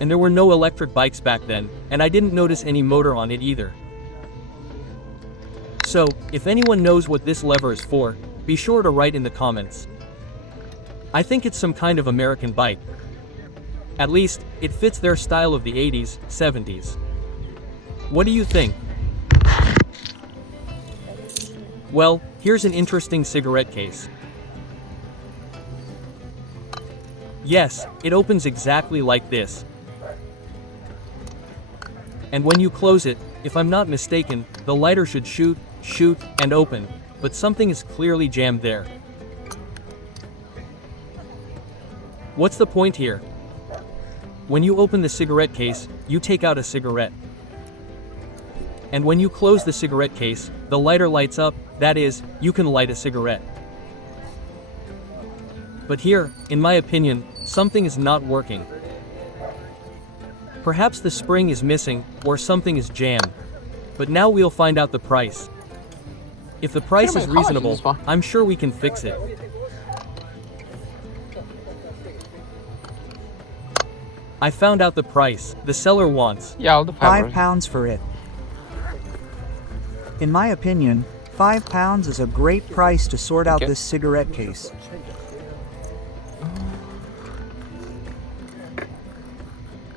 And there were no electric bikes back then, and I didn't notice any motor on it either. So, if anyone knows what this lever is for, be sure to write in the comments. I think it's some kind of American bike. At least, it fits their style of the 80s, 70s. What do you think? Well, here's an interesting cigarette case. Yes, it opens exactly like this. And when you close it, if I'm not mistaken, the lighter should shoot, and open, but something is clearly jammed there. What's the point here? When you open the cigarette case, you take out a cigarette. And when you close the cigarette case, the lighter lights up, that is, you can light a cigarette. But here, in my opinion, something is not working. Perhaps the spring is missing, or something is jammed. But now we'll find out the price. If the price is reasonable, I'm sure we can fix it. I found out the price the seller wants. Yeah, I'll do £5 for it. In my opinion, £5 is a great price to sort out this cigarette case.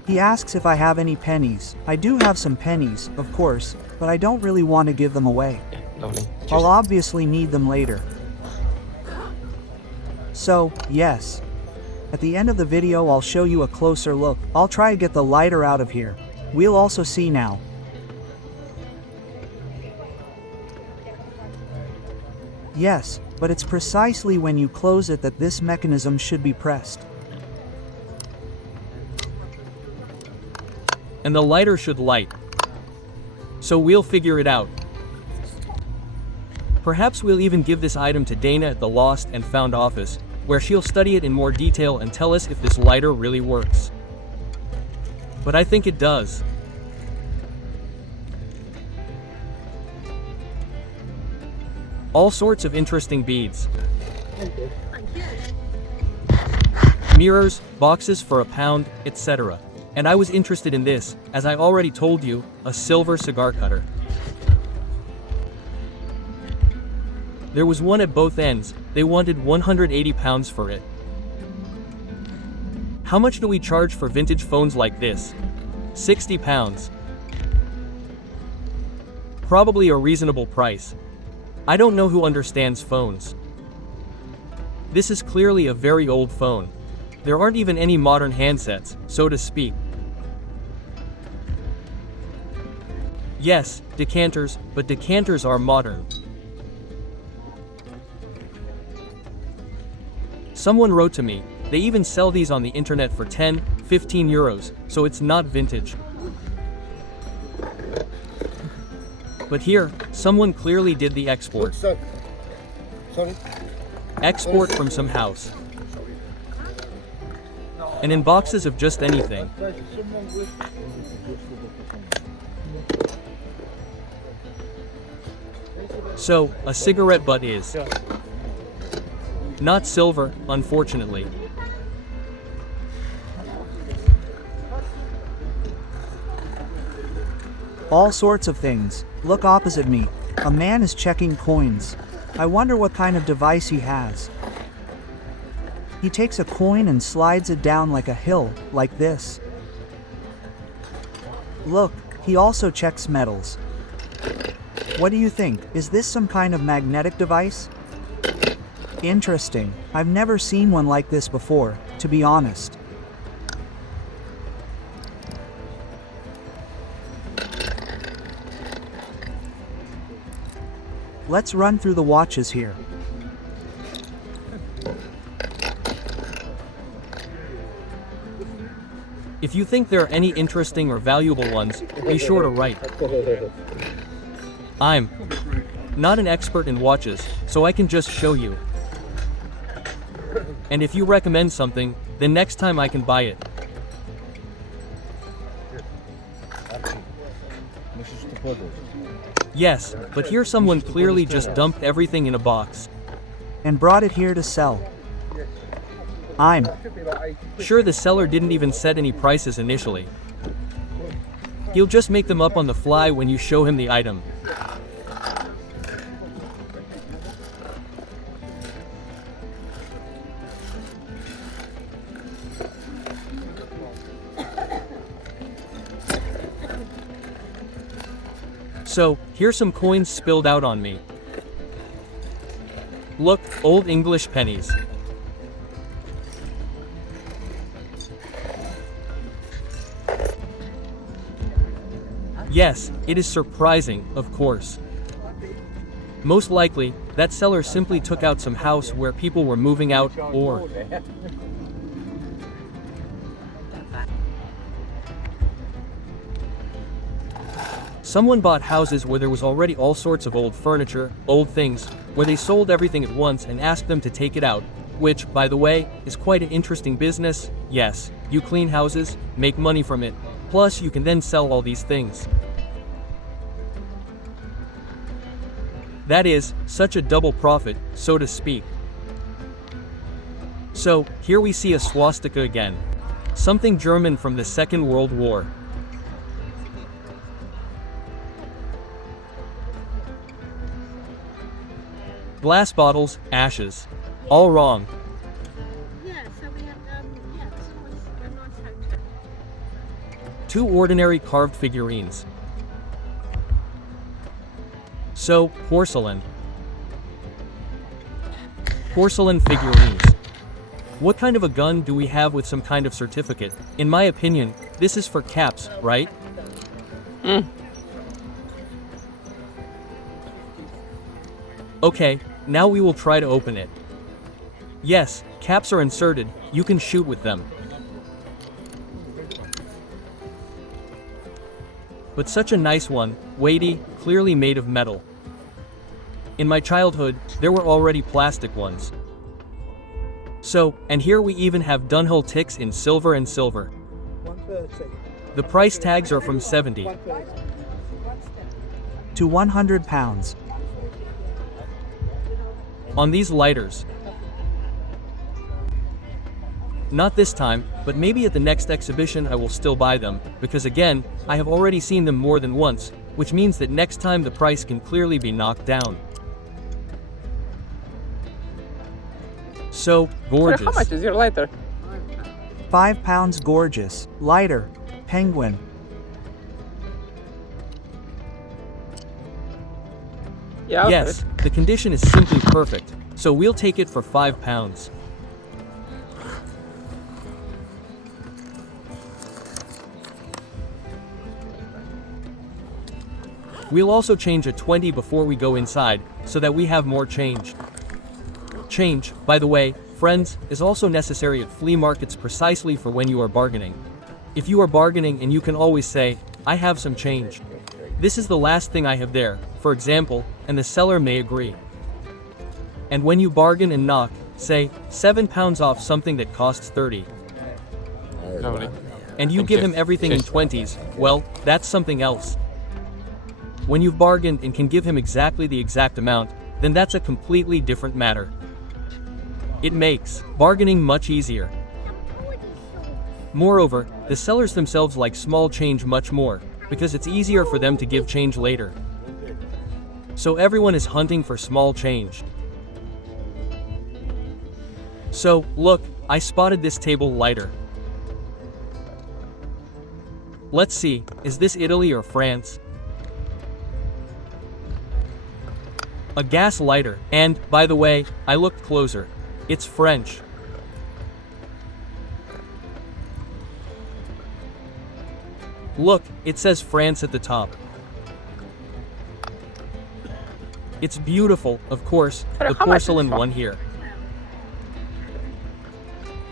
He asks if I have any pennies. I do have some pennies, of course, but I don't really want to give them away. Lovely. I'll obviously need them later. So, yes. At the end of the video I'll show you a closer look. I'll try to get the lighter out of here. We'll also see now. Yes, but it's precisely when you close it that this mechanism should be pressed. And the lighter should light. So we'll figure it out. Perhaps we'll even give this item to Dana at the Lost and Found office, where she'll study it in more detail and tell us if this lighter really works. But I think it does. All sorts of interesting beads. Mirrors, boxes for £1, etc. And I was interested in this, as I already told you, a silver cigar cutter. There was one at both ends. They wanted £180 for it. How much do we charge for vintage phones like this? £60. Probably a reasonable price. I don't know who understands phones. This is clearly a very old phone. There aren't even any modern handsets, so to speak. Yes, decanters, but decanters are modern. Someone wrote to me, they even sell these on the internet for 10, 15 euros, so it's not vintage. But here, someone clearly did the export. Export from some house. And in boxes of just anything. So, a cigarette butt is not silver, unfortunately. All sorts of things. Look opposite me. A man is checking coins. I wonder what kind of device he has. He takes a coin and slides it down like a hill, like this. Look, he also checks metals. What do you think? Is this some kind of magnetic device? Interesting. I've never seen one like this before, to be honest. Let's run through the watches here. If you think there are any interesting or valuable ones, be sure to write. I'm not an expert in watches, so I can just show you. And if you recommend something, then next time I can buy it. Yes, but here someone clearly just dumped everything in a box. And brought it here to sell. I'm sure the seller didn't even set any prices initially. He'll just make them up on the fly when you show him the item. So, here's some coins spilled out on me. Look, old English pennies. Yes, it is surprising, of course. Most likely, that seller simply took out some house where people were moving out, or someone bought houses where there was already all sorts of old furniture, old things, where they sold everything at once and asked them to take it out, which, by the way, is quite an interesting business. Yes, you clean houses, make money from it, plus you can then sell all these things. That is, such a double profit, so to speak. So, here we see a swastika again. Something German from the Second World War. Glass bottles, ashes. All wrong. Yeah, so we have, yeah, it's always a nice hotel. 2 ordinary carved figurines. So, porcelain. Porcelain figurines. What kind of a gun do we have with some kind of certificate? In my opinion, this is for caps, right? Okay, now we will try to open it. Yes, caps are inserted, you can shoot with them. But such a nice one, weighty, clearly made of metal. In my childhood, there were already plastic ones. So, and here we even have Dunhill ticks in silver and silver. 130. The price tags are from 70 130. To 100 pounds. on these lighters. Not this time, but maybe at the next exhibition I will still buy them, because again, I have already seen them more than once, which means that next time the price can clearly be knocked down. So, gorgeous. How much is your lighter? £5 gorgeous. Lighter. Penguin. Yeah, Yes, the condition is simply perfect, so we'll take it for £5. We'll also change a 20 before we go inside, so that we have more change. Change, by the way, friends, is also necessary at flea markets precisely for when you are bargaining. If you are bargaining and you can always say, I have some change. This is the last thing I have there, for example, and the seller may agree. And when you bargain and knock, say, £7 off something that costs 30. Lovely. And you Thank give you. him everything in Cheers. 20s, well, that's something else. When you've bargained and can give him exactly the exact amount, then that's a completely different matter. It makes bargaining much easier. Moreover, the sellers themselves like small change much more, because it's easier for them to give change later. So everyone is hunting for small change. So, look, I spotted this table lighter. Let's see, is this Italy or France? A gas lighter, and, by the way, I looked closer. It's French. Look, it says France at the top. It's beautiful, of course, How the much is porcelain it from? one here.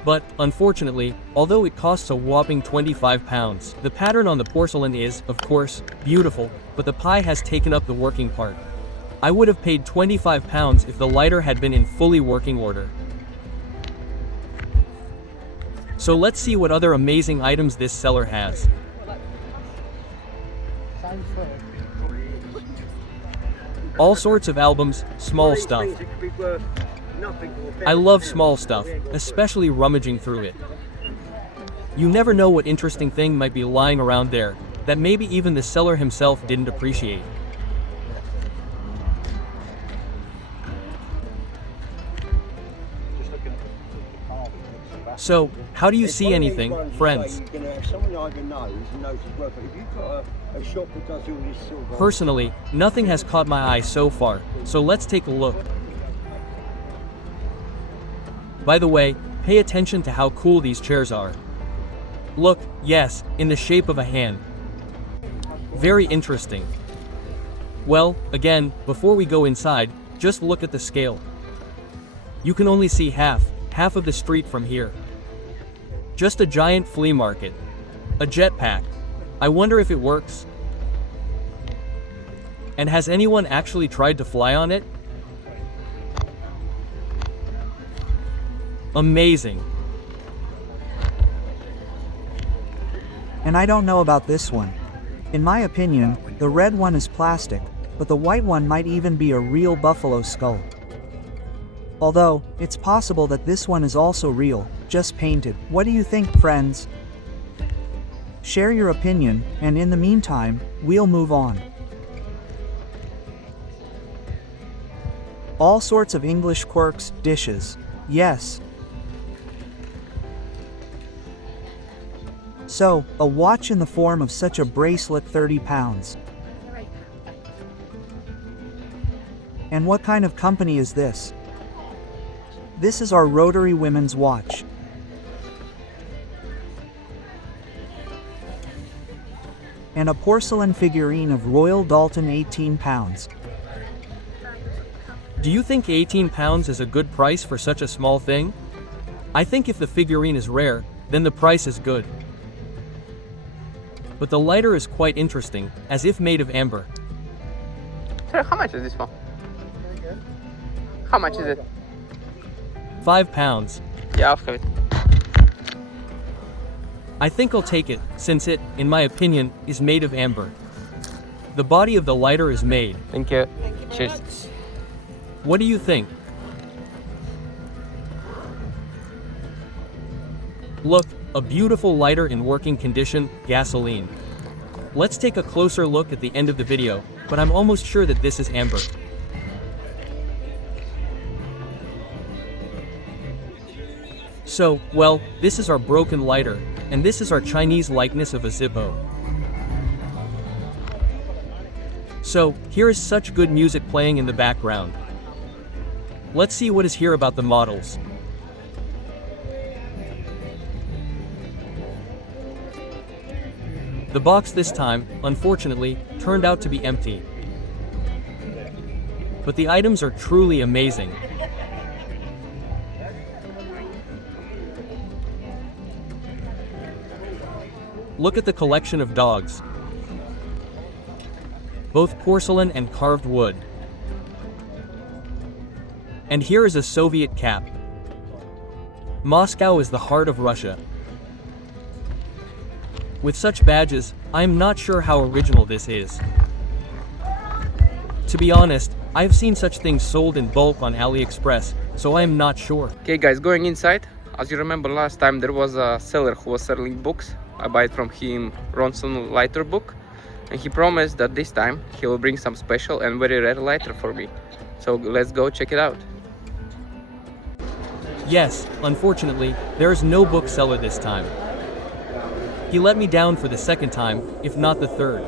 But, unfortunately, although it costs a whopping £25, the pattern on the porcelain is, of course, beautiful, but the pie has taken up the working part. I would have paid £25 if the lighter had been in fully working order. So let's see what other amazing items this seller has. All sorts of albums, small stuff. I love small stuff, especially rummaging through it. You never know what interesting thing might be lying around there, that maybe even the seller himself didn't appreciate. So, how do you It's see one of these anything, ones you friends? say You're going to have someone like your nose and knows his work. But if you've got a shop that does all this sort of... Personally, nothing has caught my eye so far, so let's take a look. By the way, pay attention to how cool these chairs are. Look, yes, in the shape of a hand. Very interesting. Well, again, before we go inside, just look at the scale. You can only see half of the street from here. Just a giant flea market. A jetpack. I wonder if it works. And has anyone actually tried to fly on it? Amazing. And I don't know about this one. In my opinion, the red one is plastic, but the white one might even be a real buffalo skull. Although, it's possible that this one is also real, just painted. What do you think, friends? Share your opinion, and in the meantime, we'll move on. All sorts of English quirks, dishes. Yes. So, a watch in the form of such a bracelet, 30 pounds. And what kind of company is this? This is our rotary women's watch. And a porcelain figurine of Royal Dalton, 18 pounds. Do you think 18 pounds is a good price for such a small thing? I think if the figurine is rare, then the price is good. But the lighter is quite interesting, as if made of amber. Sir, how much is this one? How much is it? 5 pounds. Yeah, I'll have it. I think I'll take it, since it, in my opinion, is made of amber. The body of the lighter is made. Thank you. Thank you very Cheers. much. What do you think? Look, a beautiful lighter in working condition, gasoline. Let's take a closer look at the end of the video, but I'm almost sure that this is amber. So, well, this is our broken lighter, and this is our Chinese likeness of a Zippo. So, here is such good music playing in the background. Let's see what is here about the models. The box this time, unfortunately, turned out to be empty. But the items are truly amazing. Look at the collection of dogs. Both porcelain and carved wood. And here is a Soviet cap. Moscow is the heart of Russia. With such badges, I am not sure how original this is. To be honest, I have seen such things sold in bulk on AliExpress, so I am not sure. Okay guys, going inside. As you remember last time there was a seller who was selling books. I buy it from him Ronson lighter book. And he promised that this time he will bring some special and very rare lighter for me. So let's go check it out. Yes, unfortunately, there is no bookseller this time. He let me down for the second time, if not the third.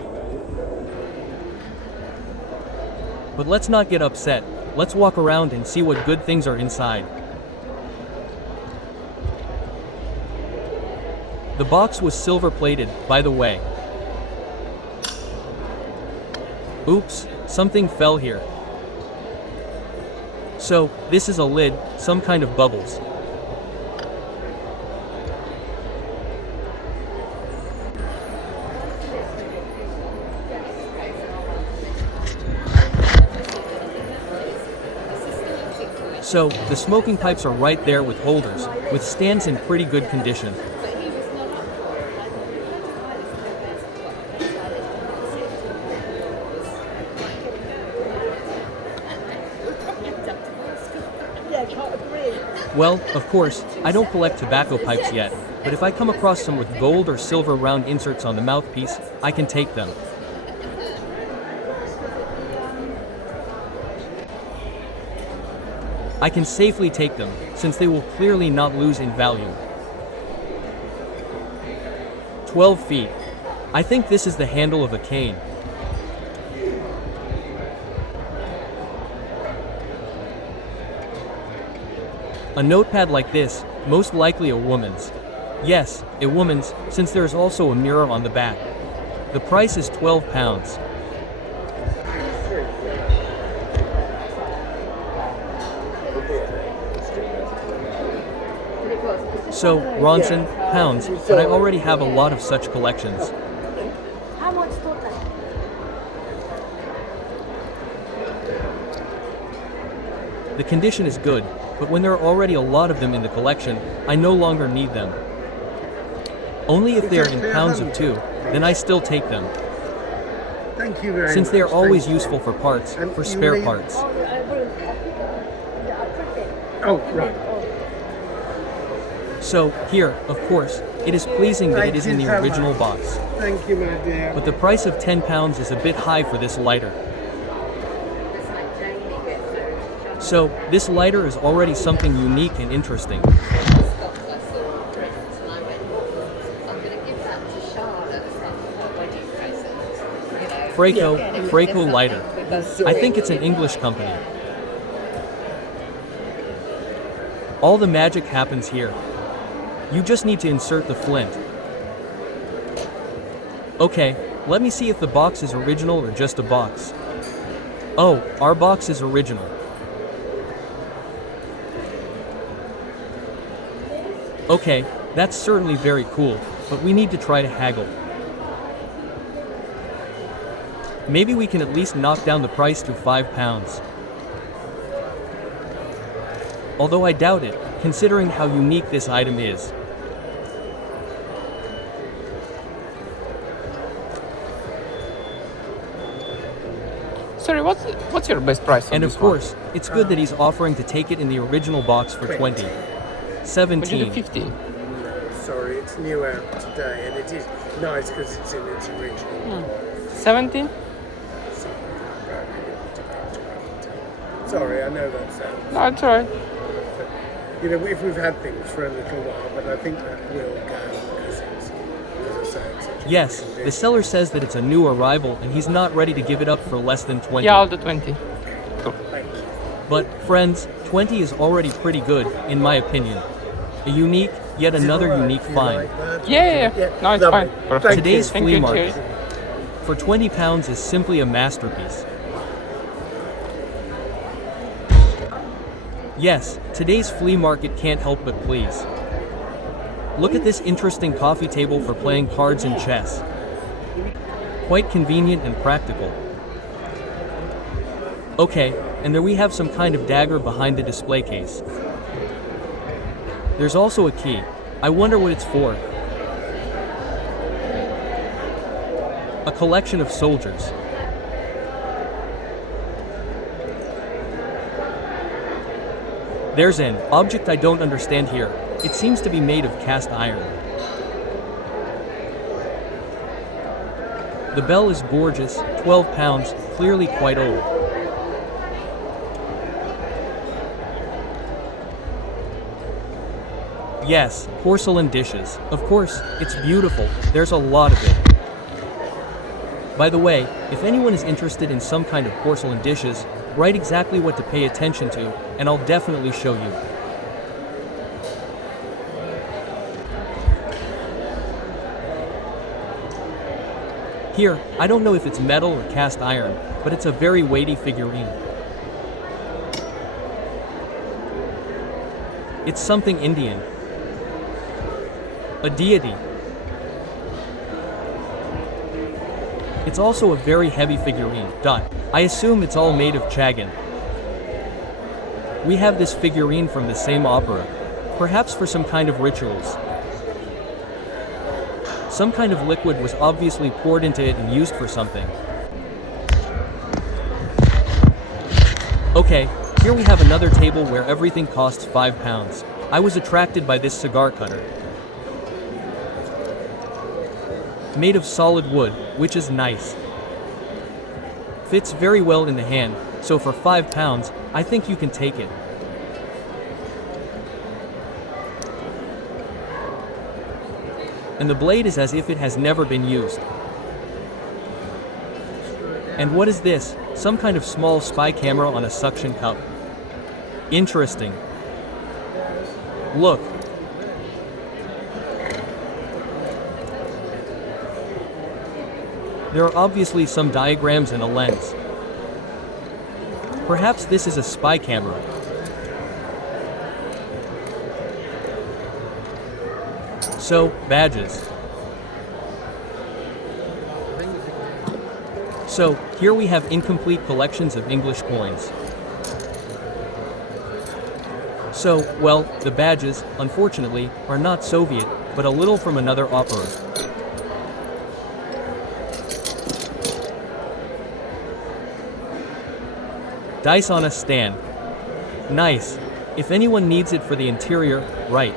But let's not get upset. Let's walk around and see what good things are inside. The box was silver plated, by the way. Oops, something fell here. So, this is a lid, some kind of bubbles. So, the smoking pipes are right there with holders, with stands in pretty good condition. Well, of course, I don't collect tobacco pipes yet, but if I come across some with gold or silver round inserts on the mouthpiece, I can take them. I can safely take them, since they will clearly not lose in value. 12 feet. I think this is the handle of a cane. A notepad like this, most likely a woman's. Yes, a woman's, since there is also a mirror on the back. The price is £12. So, Ronson, pounds, but I already have a lot of such collections. How much total? The condition is good, but when there are already a lot of them in the collection, I no longer need them. Only if they are in pounds of 2, then I still take them. Thank you very much. Since they are always Thank you. useful for parts, And for you spare leave- parts. Oh, right. So, here, of course, it is pleasing that it is in the original box. Thank you, my dear. But the price of £10 is a bit high for this lighter. So, this lighter is already something unique and interesting. Freco lighter. I think it's an English company. All the magic happens here. You just need to insert the flint. Okay, let me see if the box is original or just a box. Oh, our box is original. Okay, that's certainly very cool, but we need to try to haggle. Maybe we can at least knock down the price to £5. Although I doubt it, considering how unique this item is. Sorry, what's your best price on And this of course, it's good that he's offering to take it in the original box for 20. one? Would you do 17. 15? Sorry, it's new out today, and it is nice because it's in its original. 17? Sorry, I know that sounds. No, it's alright. You know, if we've had things for a little while, but I think that will go because it's, as I say, it's such a Yes, good the condition. seller says that it's a new arrival and he's not ready to give it up for less than 20. Yeah, I'll do 20. Cool. Thank you. But, friends, 20 is already pretty good, in my opinion. A unique, yet another Alright, unique you find. like that? Yeah. No, it's lovely. fine. Perfect. Thank Today's you. Thank flea you, market. cheers. For £20 is simply a masterpiece. Yes, today's flea market can't help but please. Look at this interesting coffee table for playing cards and chess. Quite convenient and practical. Okay, and there we have some kind of dagger behind the display case. There's also a key. I wonder what it's for. A collection of soldiers. There's an object I don't understand here. It seems to be made of cast iron. The bell is gorgeous, £12, clearly quite old. Yes, porcelain dishes. Of course, it's beautiful, there's a lot of it. By the way, if anyone is interested in some kind of porcelain dishes, write exactly what to pay attention to, and I'll definitely show you. Here, I don't know if it's metal or cast iron, but it's a very weighty figurine. It's something Indian. A deity. It's also a very heavy figurine. I assume it's all made of chagan. We have this figurine from the same opera, perhaps for some kind of rituals. Some kind of liquid was obviously poured into it and used for something. Okay, here we have another table where everything costs £5. I was attracted by this cigar cutter. Made of solid wood, which is nice. Fits very well in the hand, so for £5, I think you can take it. and the blade is as if it has never been used. And what is this? Some kind of small spy camera on a suction cup. Interesting. Look. There are obviously some diagrams and a lens. Perhaps this is a spy camera. So, badges. So, here we have incomplete collections of English coins. So, well, the badges, unfortunately, are not Soviet, but a little from another opera. Dice on a stand. Nice. If anyone needs it for the interior, right.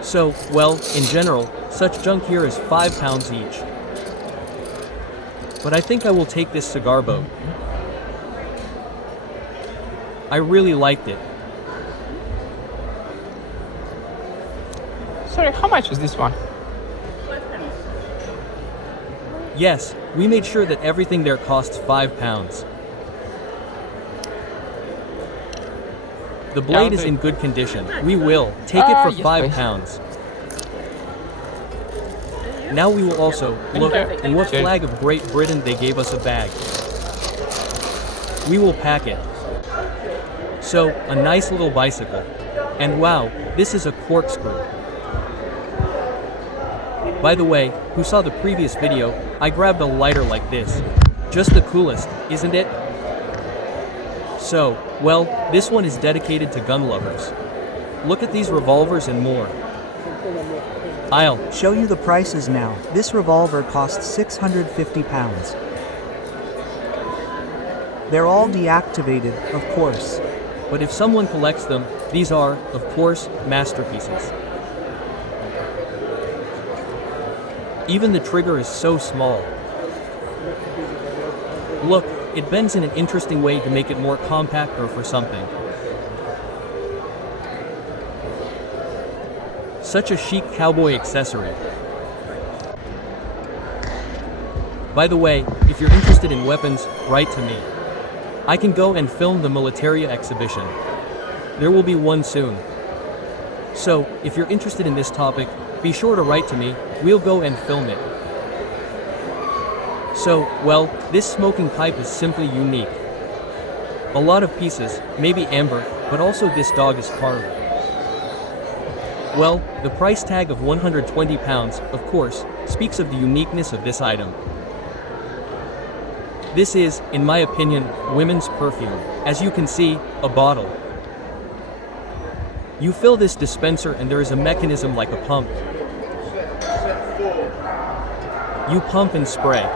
So, well, in general, such junk here is £5 each. But I think I will take this cigar boat. I really liked it. Sorry, how much is this one? Yes, we made sure that everything there costs £5. The blade is in good condition. We will take it for yes, £5. Now we will also look in what flag of Great Britain they gave us a bag. We will pack it. So, a nice little bicycle. And wow, this is a corkscrew. By the way, who saw the previous video, I grabbed a lighter like this. Just the coolest, isn't it? So, well, this one is dedicated to gun lovers. Look at these revolvers and more. I'll Show you the prices now. This revolver costs £650. They're all deactivated, of course. But if someone collects them, these are, of course, masterpieces. Even the trigger is so small. Look, it bends in an interesting way to make it more compact or for something. Such a chic cowboy accessory. By the way, if you're interested in weapons, write to me. I can go and film the Militaria exhibition. There will be one soon. So, if you're interested in this topic, be sure to write to me, we'll go and film it. So, well, this smoking pipe is simply unique. A lot of pieces, maybe amber, but also this dog is carved. Well, the price tag of £120, of course, speaks of the uniqueness of this item. This is, in my opinion, women's perfume. As you can see, a bottle. You fill this dispenser and there is a mechanism like a pump. You pump and spray.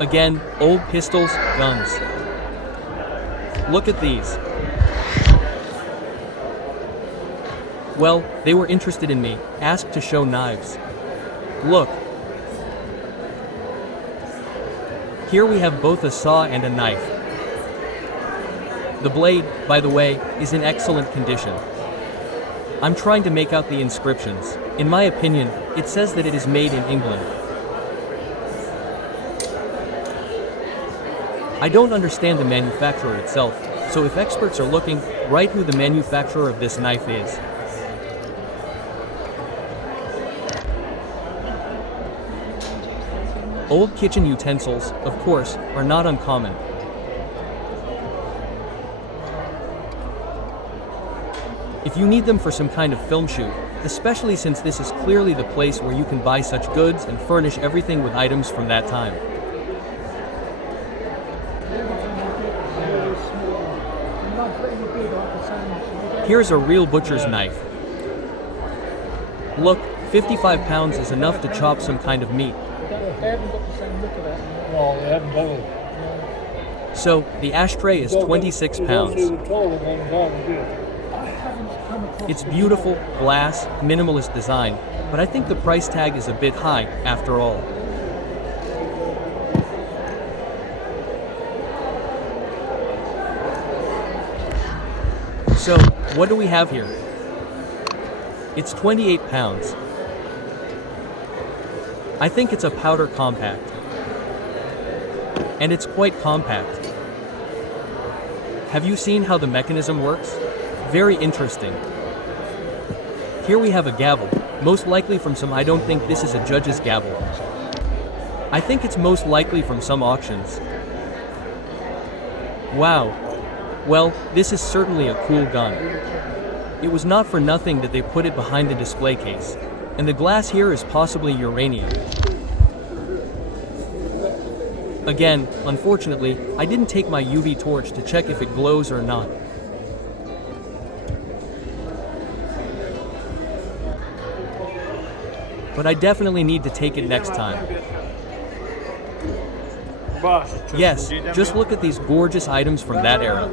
Again, old pistols, guns. Look at these. Well, they were interested in me, asked to show knives. Look. Here we have both a saw and a knife. The blade, by the way, is in excellent condition. I'm trying to make out the inscriptions. In my opinion, it says that it is made in England. I don't understand the manufacturer itself, so if experts are looking, write who the manufacturer of this knife is. Old kitchen utensils, of course, are not uncommon. If you need them for some kind of film shoot, especially since this is clearly the place where you can buy such goods and furnish everything with items from that time. Here's a real butcher's knife. Look, £55 is enough to chop some kind of meat. So, the ashtray is £26. It's beautiful, glass, minimalist design, but I think the price tag is a bit high, after all. So, what do we have here? It's 28 pounds. I think it's a powder compact. And it's quite compact. Have you seen how the mechanism works? Very interesting. Here we have a gavel, most likely from some. I don't think this is a judge's gavel. I think it's most likely from some auctions. Wow. Well, this is certainly a cool gun. It was not for nothing that they put it behind the display case. And the glass here is possibly uranium. Again, unfortunately, I didn't take my UV torch to check if it glows or not. But I definitely need to take it next time. Yes, just look at these gorgeous items from that era.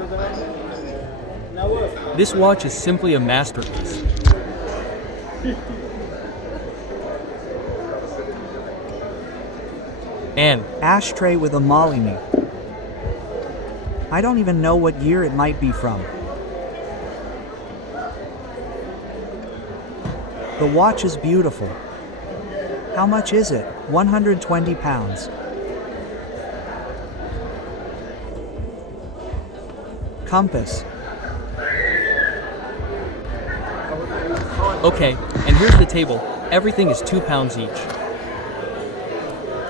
This watch is simply a masterpiece. And Ashtray with a Malini. I don't even know what year it might be from. The watch is beautiful. How much is it? 120 pounds. Compass. okay, and here's the table. Everything is 2 pounds each.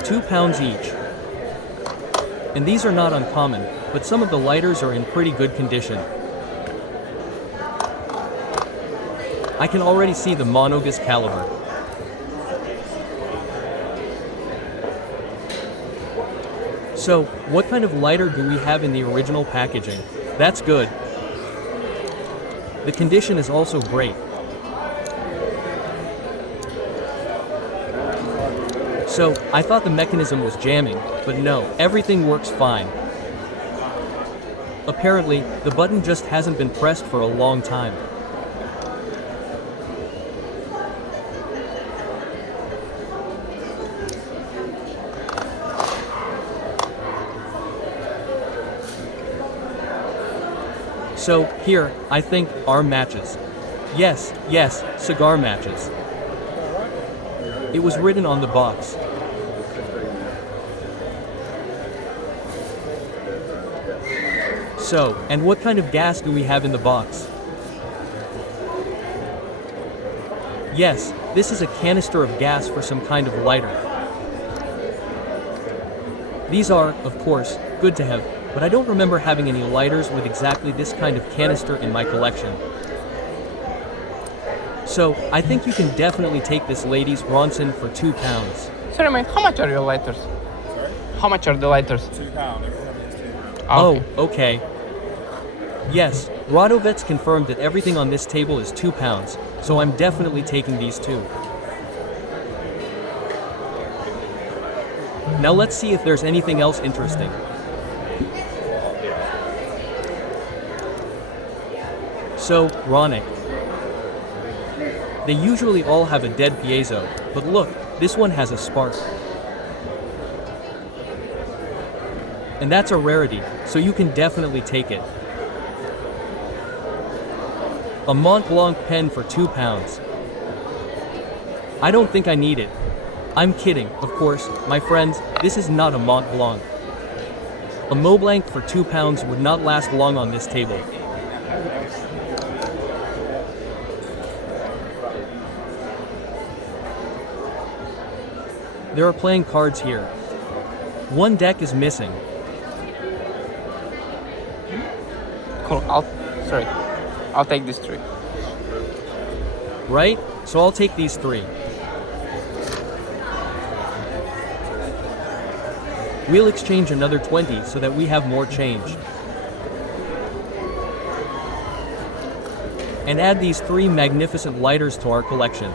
2 pounds each. And these are not uncommon, but some of the lighters are in pretty good condition. I can already see the monogus caliber. So, what kind of lighter do we have in the original packaging? That's good. The condition is also great. So, I thought the mechanism was jamming, but no, everything works fine. Apparently, the button just hasn't been pressed for a long time. So, here, I think, are matches. Yes, cigar matches. It was written on the box. So, and what kind of gas do we have in the box? Yes, this is a canister of gas for some kind of lighter. These are, of course, good to have, but I don't remember having any lighters with exactly this kind of canister in my collection. So, I think you can definitely take this lady's Ronson for 2 pounds. Sorry, mate, how much are your lighters? Sorry? How much are the lighters? £2. Everything is £2. Oh, okay. Yes, Radovets confirmed that everything on this table is 2 pounds, so I'm definitely taking these two. Now let's see if there's anything else interesting. So, Ronic. They usually all have a dead piezo, but look, this one has a spark. And that's a rarity, so you can definitely take it. A Mont Blanc pen for 2 pounds. I don't think I need it. I'm kidding, of course, my friends, this is not a Mont Blanc. A Montblanc for 2 pounds would not last long on this table. There are playing cards here. One deck is missing. Cool, I'll take these 3. Right? So I'll take these 3. We'll exchange another 20 so that we have more change. And add these 3 magnificent lighters to our collection.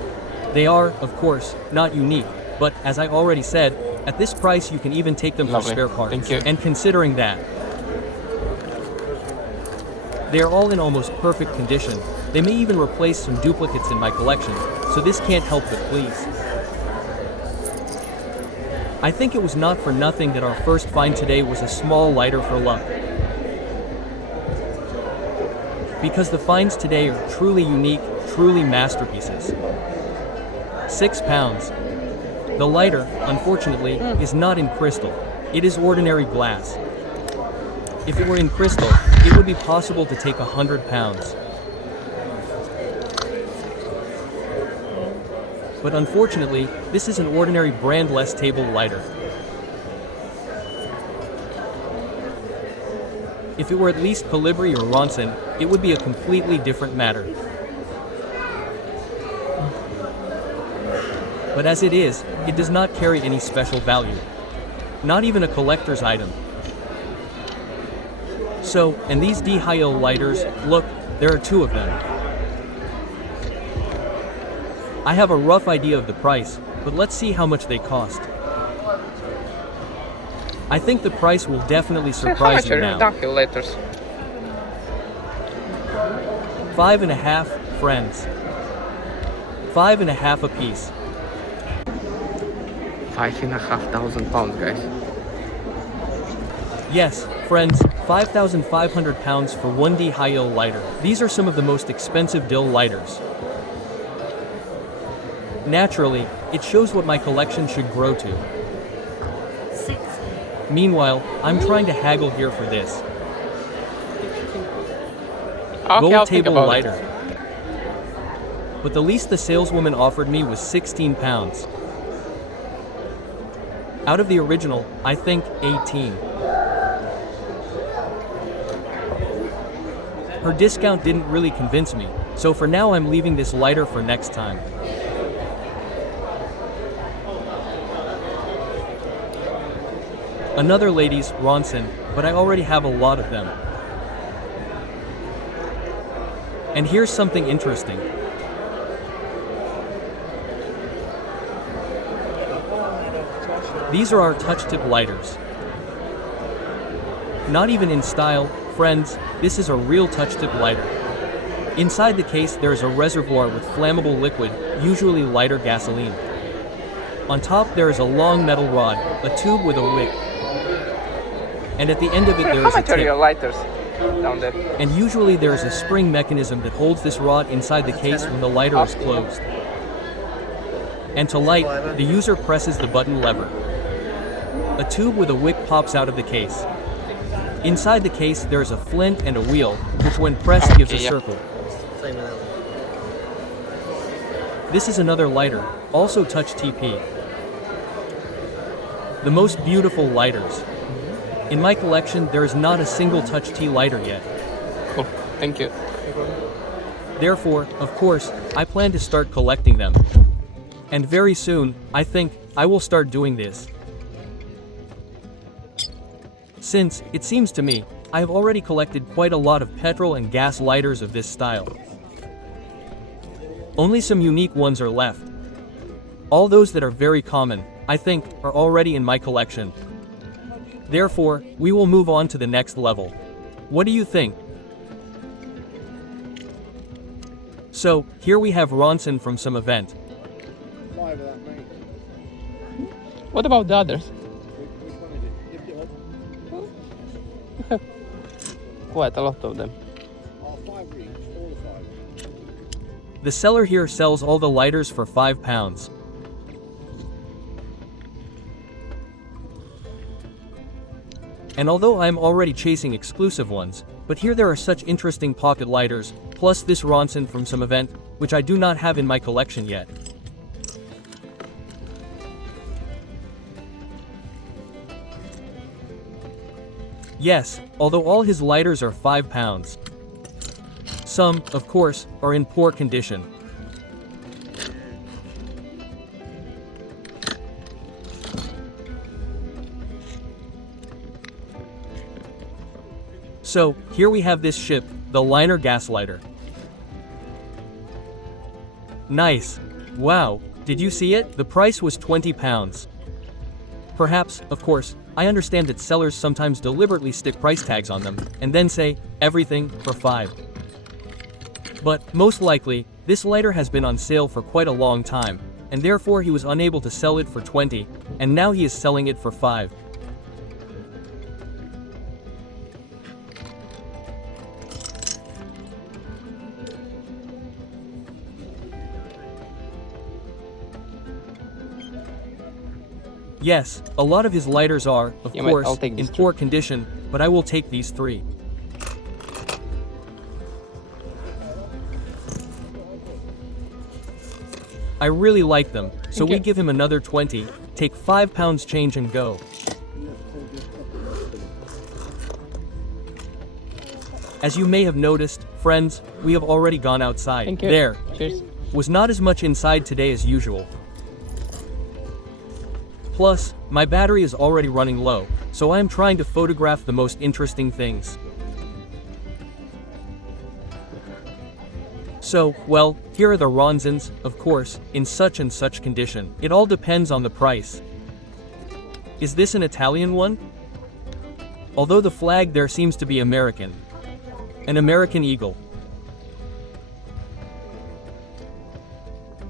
They are, of course, not unique, but as I already said, at this price you can even take them for Lovely. spare parts. Thank you. And considering that they are all in almost perfect condition, they may even replace some duplicates in my collection, so this can't help but please. I think it was not for nothing that our first find today was a small lighter for luck. Because the finds today are truly unique, truly masterpieces. 6 pounds. The lighter, unfortunately, is not in crystal. It is ordinary glass. If it were in crystal, it would be possible to take 100 pounds. But unfortunately, this is an ordinary brandless table lighter. If it were at least Colibri or Ronson, it would be a completely different matter. But as it is, it does not carry any special value. Not even a collector's item. So, and these DHL lighters, look, there are 2 of them. I have a rough idea of the price, but let's see how much they cost. I think the price will definitely How surprise much you are now. DHL letters? 5.5, friends. 5.5 apiece. £5,500, guys. Yes, friends, 5,500 pounds for one DHL lighter. These are some of the most expensive dill lighters. Naturally, it shows what my collection should grow to. 60. Meanwhile, I'm trying to haggle here for this. Okay, Gold I'll think table about lighter. it. But the least the saleswoman offered me was 16 pounds. Out of the original, I think, 18. Her discount didn't really convince me, so for now I'm leaving this lighter for next time. Another lady's, Ronson, but I already have a lot of them. And here's something interesting. These are our touch-tip lighters. Not even in style, friends, this is a real touch-tip lighter. Inside the case there is a reservoir with flammable liquid, usually lighter gasoline. On top there is a long metal rod, a tube with a wick. And at the end of it there How is a much are your tip. lighters down there? And usually there is a spring mechanism that holds this rod inside the case when the lighter is closed. And to light, the user presses the button lever. A tube with a wick pops out of the case. Inside the case there is a flint and a wheel, which when pressed gives a circle. This is another lighter, also touch TP. The most beautiful lighters. In my collection there is not a single touch T lighter yet. Cool, thank you. Therefore, of course, I plan to start collecting them. And very soon, I think, I will start doing this. Since, it seems to me, I have already collected quite a lot of petrol and gas lighters of this style. Only some unique ones are left. All those that are very common, I think, are already in my collection. Therefore, we will move on to the next level. What do you think? So, here we have Ronson from some event. What about the others? Quite a lot of them. The seller here sells all the lighters for £5. And although I'm already chasing exclusive ones, but here there are such interesting pocket lighters, plus this Ronson from some event, which I do not have in my collection yet. Yes, although all his lighters are £5. Some, of course, are in poor condition. So, here we have this ship, the liner gaslighter. Nice. Wow, did you see it? The price was £20. Perhaps, of course, I understand that sellers sometimes deliberately stick price tags on them, and then say, everything, for $5. But, most likely, this lighter has been on sale for quite a long time, and therefore he was unable to sell it for $20, and now he is selling it for $5. Yes, a lot of his lighters are, of Yeah, mate, course, I'll take in these poor condition, but I will take these 3. I really like them, so Thank we you. give him another 20, take £5 change and go. As you may have noticed, friends, we have already gone outside. Thank you. There Cheers. was not as much inside today as usual. Plus, my battery is already running low, so I am trying to photograph the most interesting things. So, well, here are the Ronsons, of course, in such and such condition. It all depends on the price. Is this an Italian one? Although the flag there seems to be American. An American eagle.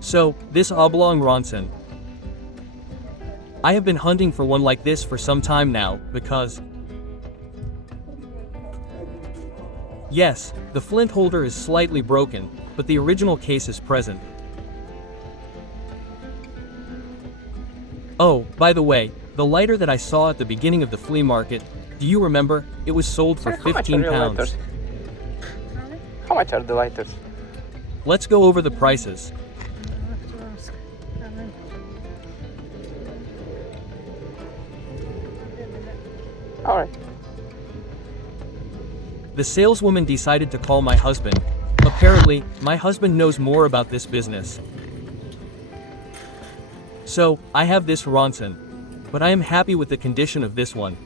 So, this oblong Ronson. I have been hunting for one like this for some time now, because... Yes, the flint holder is slightly broken, but the original case is present. Oh, by the way, the lighter that I saw at the beginning of the flea market, do you remember? It was sold for How much are your £15. lighters? How much are the lighters? Let's go over the prices. I'll have to ask. Alan. Alright. The saleswoman decided to call my husband. Apparently, my husband knows more about this business. So, I have this Ronson. But I am happy with the condition of this one.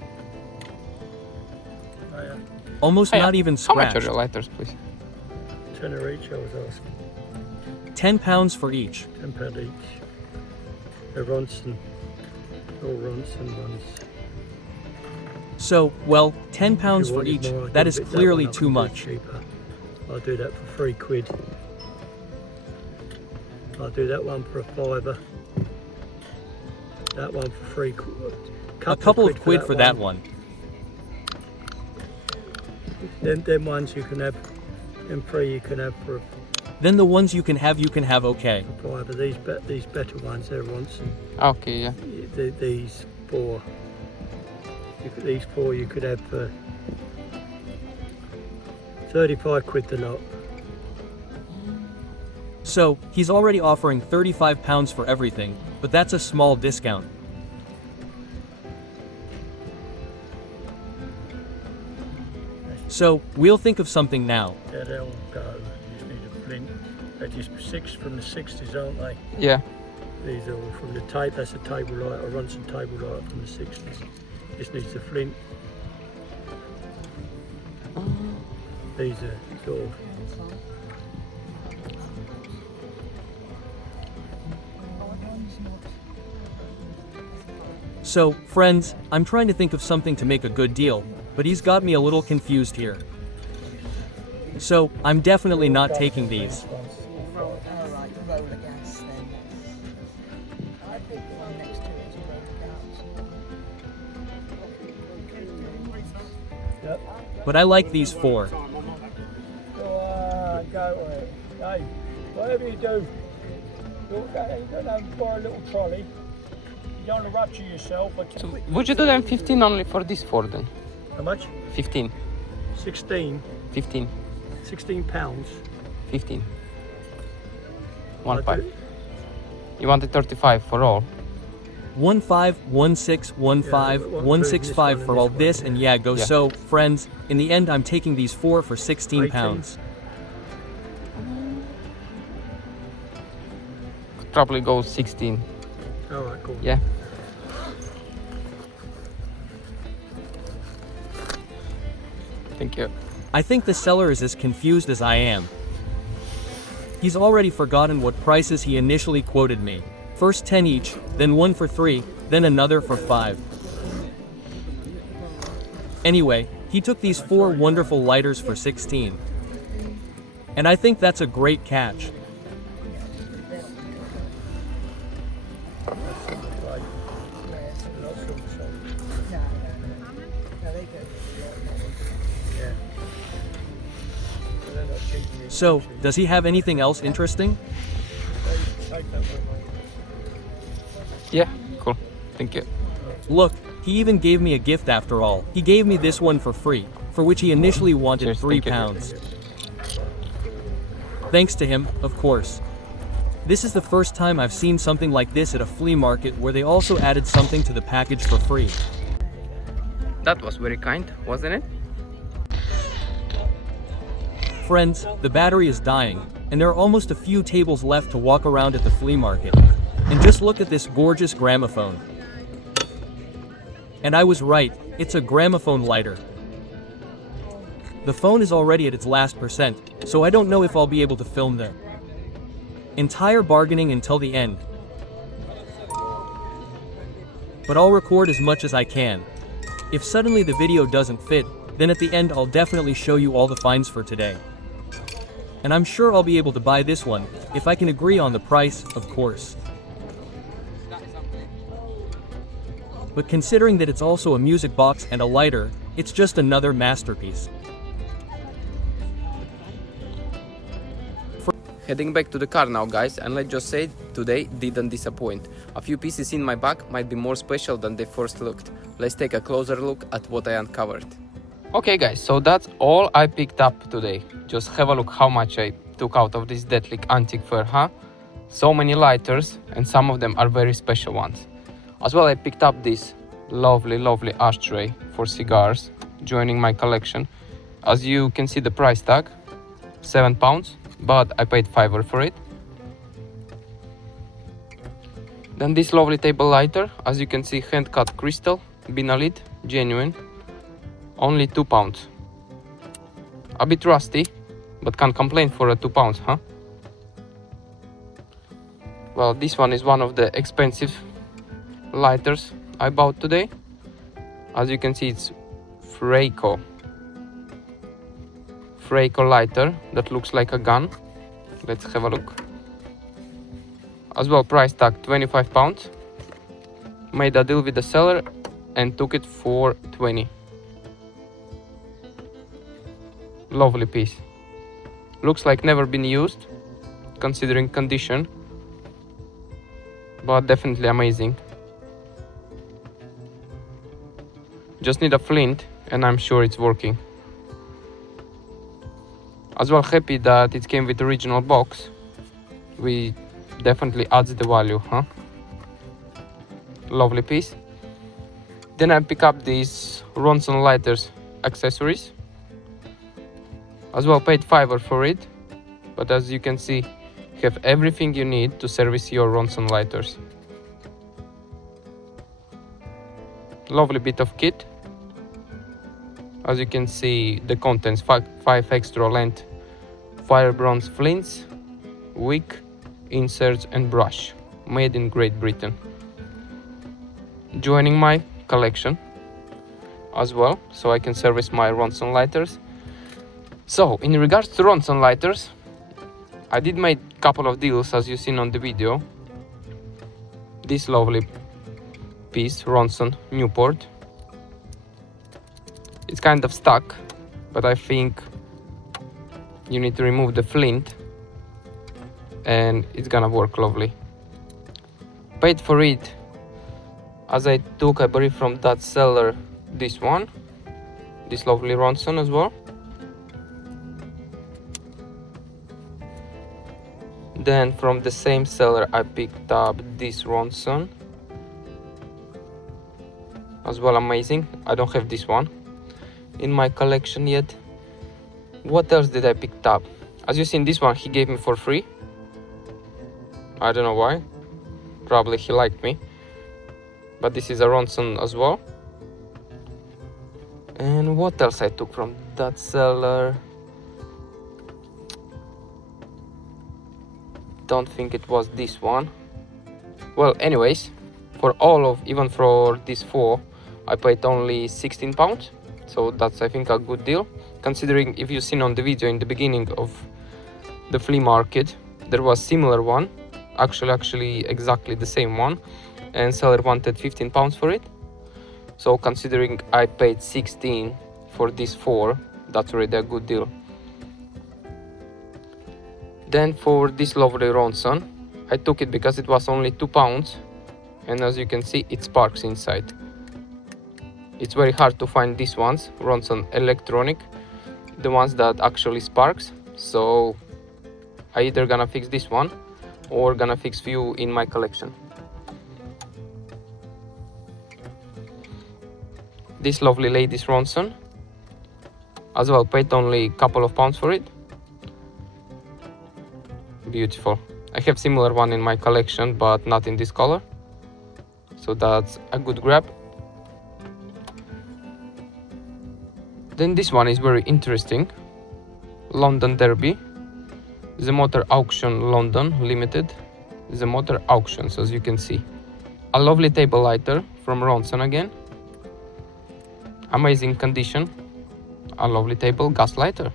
Almost Hey, not even How much are scratched. your lighters, please? Tenner each, I was asking. £10 for each. £10 each. A Ronson. All Ronson ones. So, well, If £10 you for wanted each, more, I that can is pick clearly one up too and do it much. cheaper. I'll do that for £3. I'll do that one for a £5. That one for A couple of quid for that one. Them ones you can have, and 3 you can have for a Then the ones you can have, okay. £5. These better ones, they're Ronson. Okay, yeah. These 4. These 4 you could have for 35 quid the lot. So, he's already offering £35 for everything, but that's a small discount. So, we'll think of something now. Yeah, they'll go. You just need a flint. They're just 6 from the 60s, aren't they? Yeah. These are all from the tape. That's a table light, a Ronson table light from the 60s. Just needs a flint. These are sort of. So, friends, I'm trying to think of something to make a good deal, but he's got me a little confused here. So, I'm definitely not taking these. Roll, all right, roller gas then. I think the one next to it is roller gas. Yep. But I like these 4. Go to it. Hey, whatever you do, you're going to buy a little trolley. You don't want to rupture yourself. So, would you do them 15 only for this 4 then? How much? 15. 16. 15. 16 pounds. 15. I'll 1.5. do- You wanted 35 for all? 151615 Yeah, 165 for all this one this, and yeah, go. Yeah. So, friends, in the end, I'm taking these 4 for £16. Could probably go 16. Alright, cool. Yeah. Thank you. I think the seller is as confused as I am. He's already forgotten what prices he initially quoted me. First 10 each, then one for 3, then another for 5. Anyway, he took these 4 wonderful lighters for 16. And I think that's a great catch. So, does he have anything else interesting? Yeah, cool. Thank you. Look, he even gave me a gift after all. He gave me this one for free, for which he initially wanted Cheers, £3. thank you. Thanks to him, of course. This is the first time I've seen something like this at a flea market where they also added something to the package for free. That was very kind, wasn't it? Friends, the battery is dying, and there are almost a few tables left to walk around at the flea market. And just look at this gorgeous gramophone. And I was right, it's a gramophone lighter. The phone is already at its last percent, so I don't know if I'll be able to film the entire bargaining until the end. But I'll record as much as I can. If suddenly the video doesn't fit, then at the end I'll definitely show you all the finds for today. And I'm sure I'll be able to buy this one, if I can agree on the price, of course. But considering that it's also a music box and a lighter, it's just another masterpiece. Heading back to the car now, guys, and let's just say today didn't disappoint. A few pieces in my bag might be more special than they first looked. Let's take a closer look at what I uncovered. Okay guys, so that's all I picked up today. Just have a look how much I took out of this Detling antique fair, huh? So many lighters, and some of them are very special ones. As well, I picked up this lovely ashtray for cigars, joining my collection. As you can see the price tag, £7, but I paid £5 for it. Then this lovely table lighter, as you can see, hand cut crystal, binalit, genuine, only £2. A bit rusty, but can't complain for a £2, huh? Well, this one is one of the expensive lighters I bought today. As you can see, it's Flea lighter that looks like a gun. Let's have a look. As well, price tag £25. Made a deal with the seller and took it for 20. Lovely piece. Looks like never been used, considering condition, but definitely amazing. Just need a flint and I'm sure it's working. As well, happy that it came with original box. We definitely adds the value, huh? Lovely piece. Then I pick up these Ronson lighters accessories. As well, paid £5 for it, but as you can see, have everything you need to service your Ronson lighters. Lovely bit of kit. As you can see, the contents: 5 extra length fire bronze flints, wick, inserts and brush, made in Great Britain. Joining my collection as well, so I can service my Ronson lighters. So in regards to Ronson lighters, I did make a couple of deals, as you've seen on the video. This lovely piece, Ronson Newport. It's kind of stuck, but I think you need to remove the flint and it's gonna work lovely. Paid for it, as I took, I believe, from that seller this one, this lovely Ronson as well. Then from the same seller I picked up this Ronson as well, amazing. I don't have this one in my collection yet. What else did I pick up? As you seen, this one he gave me for free. I don't know why, probably he liked me. But this is a Ronson as well. And what else I took from that seller? Don't think it was this one. Well, anyways, for all of, even for these 4, I paid only £16. So that's, I think, a good deal, considering if you've seen on the video in the beginning of the flea market, there was similar one, actually exactly the same one, and seller wanted £15 for it. So considering I paid 16 for these 4, that's already a good deal. Then for this lovely Ronson, I took it because it was only £2, and as you can see, it sparks inside. It's very hard to find these ones, Ronson electronic, the ones that actually sparks. So I either gonna fix this one or gonna fix few in my collection. This lovely lady's Ronson as well, paid only a couple of pounds for it. Beautiful. I have similar one in my collection, but not in this color, so that's a good grab. Then this one is very interesting, London Derby, the Motor Auction London Limited, the Motor Auctions, as you can see. A lovely table lighter from Ronson again, amazing condition, a lovely table gas lighter,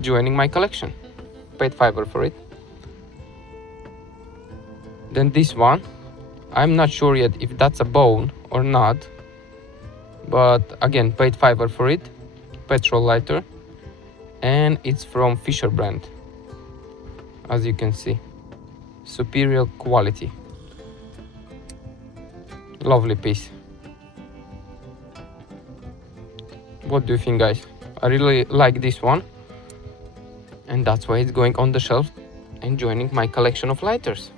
joining my collection, paid £5 for it. Then this one, I'm not sure yet if that's a bone or not, but again paid £5 for it, petrol lighter, and it's from Fisher brand, as you can see, superior quality, lovely piece. What do you think, guys? I really like this one, and that's why it's going on the shelf and joining my collection of lighters.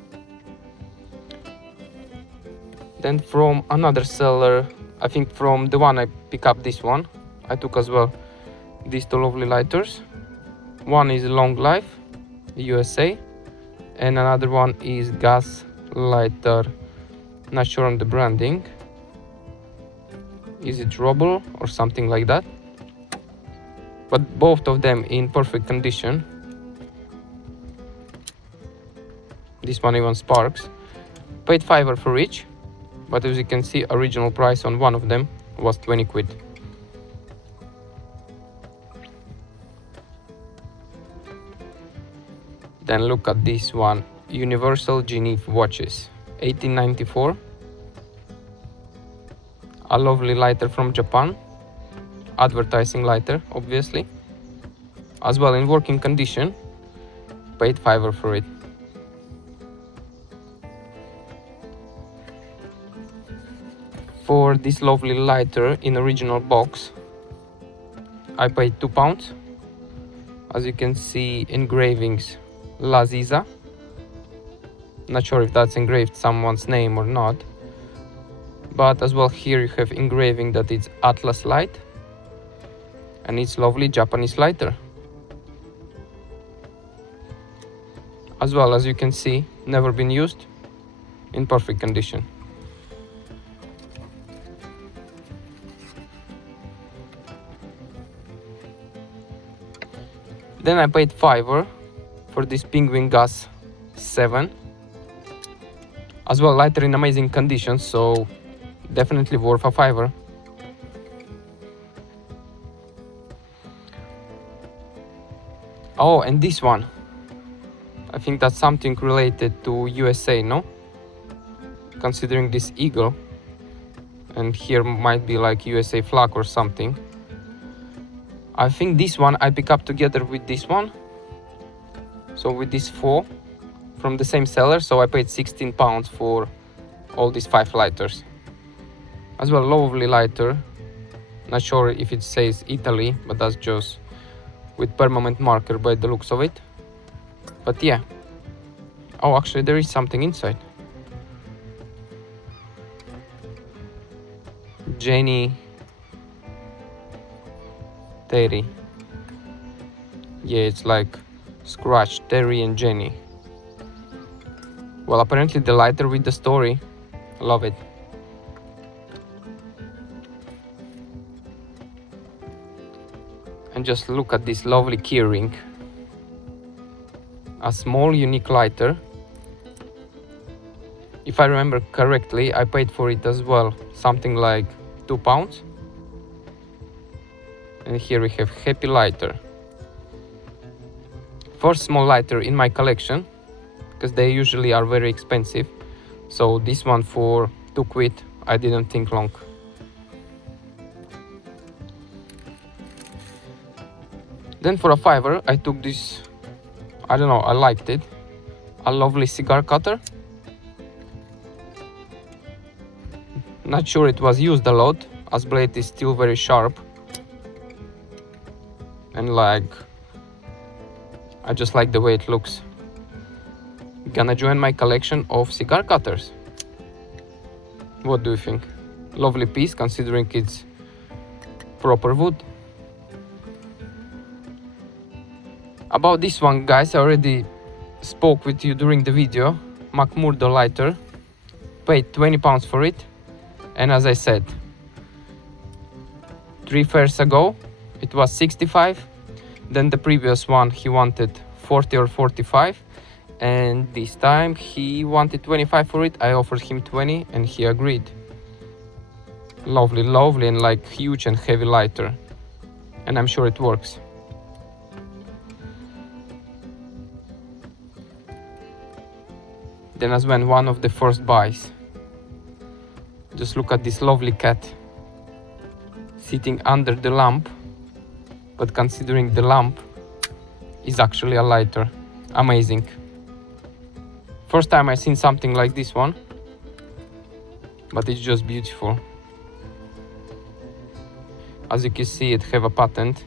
Then from another seller, I think from the one I pick up this one, I took as well these two lovely lighters. One is Long Life USA and another one is gas lighter, not sure on the branding, is it Rubble or something like that, but both of them in perfect condition. This one even sparks. Paid £5 for each, but as you can see, original price on one of them was 20 quid. Then look at this one, Universal Geneve watches, 1894. A lovely lighter from Japan, advertising lighter obviously, as well in working condition, paid £5 for it. For this lovely lighter in original box, I paid £2. As you can see, engravings Laziza, not sure if that's engraved someone's name or not, but as well here you have engraving that it's Atlas light, and it's lovely Japanese lighter. As well, as you can see, never been used, in perfect condition. Then I paid £5 for this Penguin Gas 7. As well, lighter in amazing condition, so definitely worth a £5. Oh, and this one, I think that's something related to USA, no? Considering this eagle, and here might be like USA flag or something. I think this one I pick up together with this one, so with these 4 from the same seller, so I paid £16 for all these 5 lighters. As well, lovely lighter, not sure if it says Italy, but that's just with permanent marker by the looks of it. But yeah, oh, actually there is something inside. Jenny Terry, yeah, it's like Scratch, Terry and Jenny. Well, apparently the lighter with the story, love it. And just look at this lovely keyring, a small unique lighter. If I remember correctly, I paid for it as well, something like £2. And here we have Happy Lighter. First small lighter in my collection, because they usually are very expensive. So this one for 2 quid, I didn't think long. Then for a £5, I took this, I don't know, I liked it, a lovely cigar cutter. Not sure it was used a lot, as blade is still very sharp, and like I just like the way it looks. Gonna join my collection of cigar cutters. What do you think? Lovely piece considering it's proper wood. About this one, guys, I already spoke with you during the video. McMurdo lighter, paid £20 for it, and as I said 3 fairs ago it was 65, then the previous one he wanted 40 or 45, and this time he wanted 25 for it. I offered him 20 and he agreed. Lovely, lovely, and like huge and heavy lighter, and I'm sure it works. Then as well, one of the first buys. Just look at this lovely cat sitting under the lamp, but considering the lamp is actually a lighter. Amazing. First time I seen something like this one, but it's just beautiful. As you can see, it have a patent.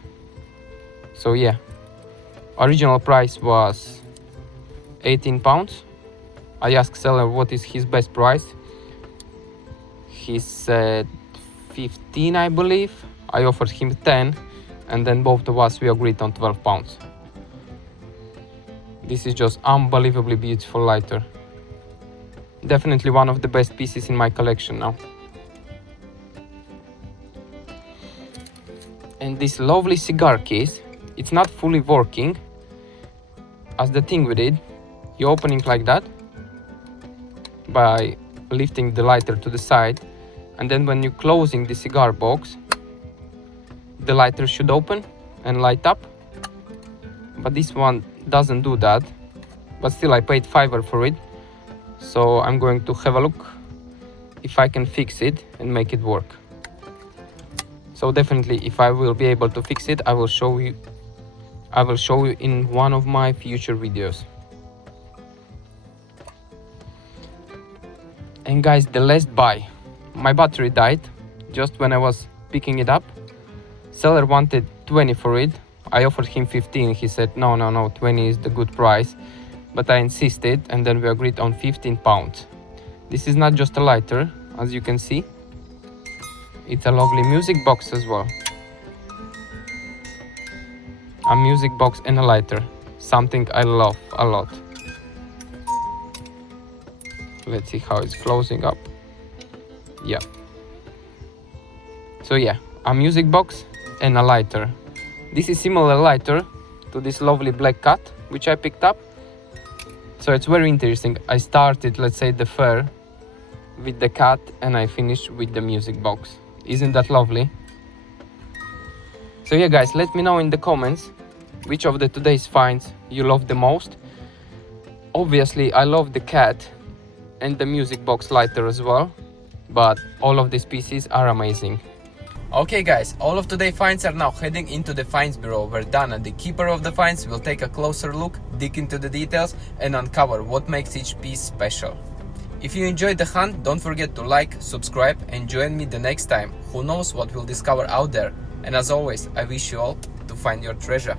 So yeah, original price was £18. I asked seller what is his best price. He said 15, I believe. I offered him 10, and then both of us we agreed on £12. This is just unbelievably beautiful lighter. Definitely one of the best pieces in my collection now. And this lovely cigar case, it's not fully working. As the thing with it, you open it like that by lifting the lighter to the side, and then when you're closing the cigar box, the lighter should open and light up, but this one doesn't do that. But still, I paid $5 for it, so I'm going to have a look if I can fix it and make it work. So definitely, if I will be able to fix it, I will show you in one of my future videos. And guys, the last buy, my battery died just when I was picking it up. Seller wanted 20 for it. I offered him 15. He said no, 20 is the good price, but I insisted, and then we agreed on £15. This is not just a lighter, as you can see, it's a lovely music box as well. A music box and a lighter, something I love a lot. Let's see how it's closing up. Yeah. So yeah, a music box and a lighter. This is similar lighter to this lovely black cat which I picked up. So it's very interesting. I started, let's say, the fair with the cat and I finished with the music box. Isn't that lovely? So yeah guys, let me know in the comments which of the today's finds you love the most. Obviously I love the cat and the music box lighter as well, but all of these pieces are amazing. Okay guys, all of today's finds are now heading into the finds bureau, where Dana, the keeper of the finds, will take a closer look, dig into the details and uncover what makes each piece special. If you enjoyed the hunt, don't forget to like, subscribe and join me the next time. Who knows what we'll discover out there. And as always, I wish you all to find your treasure.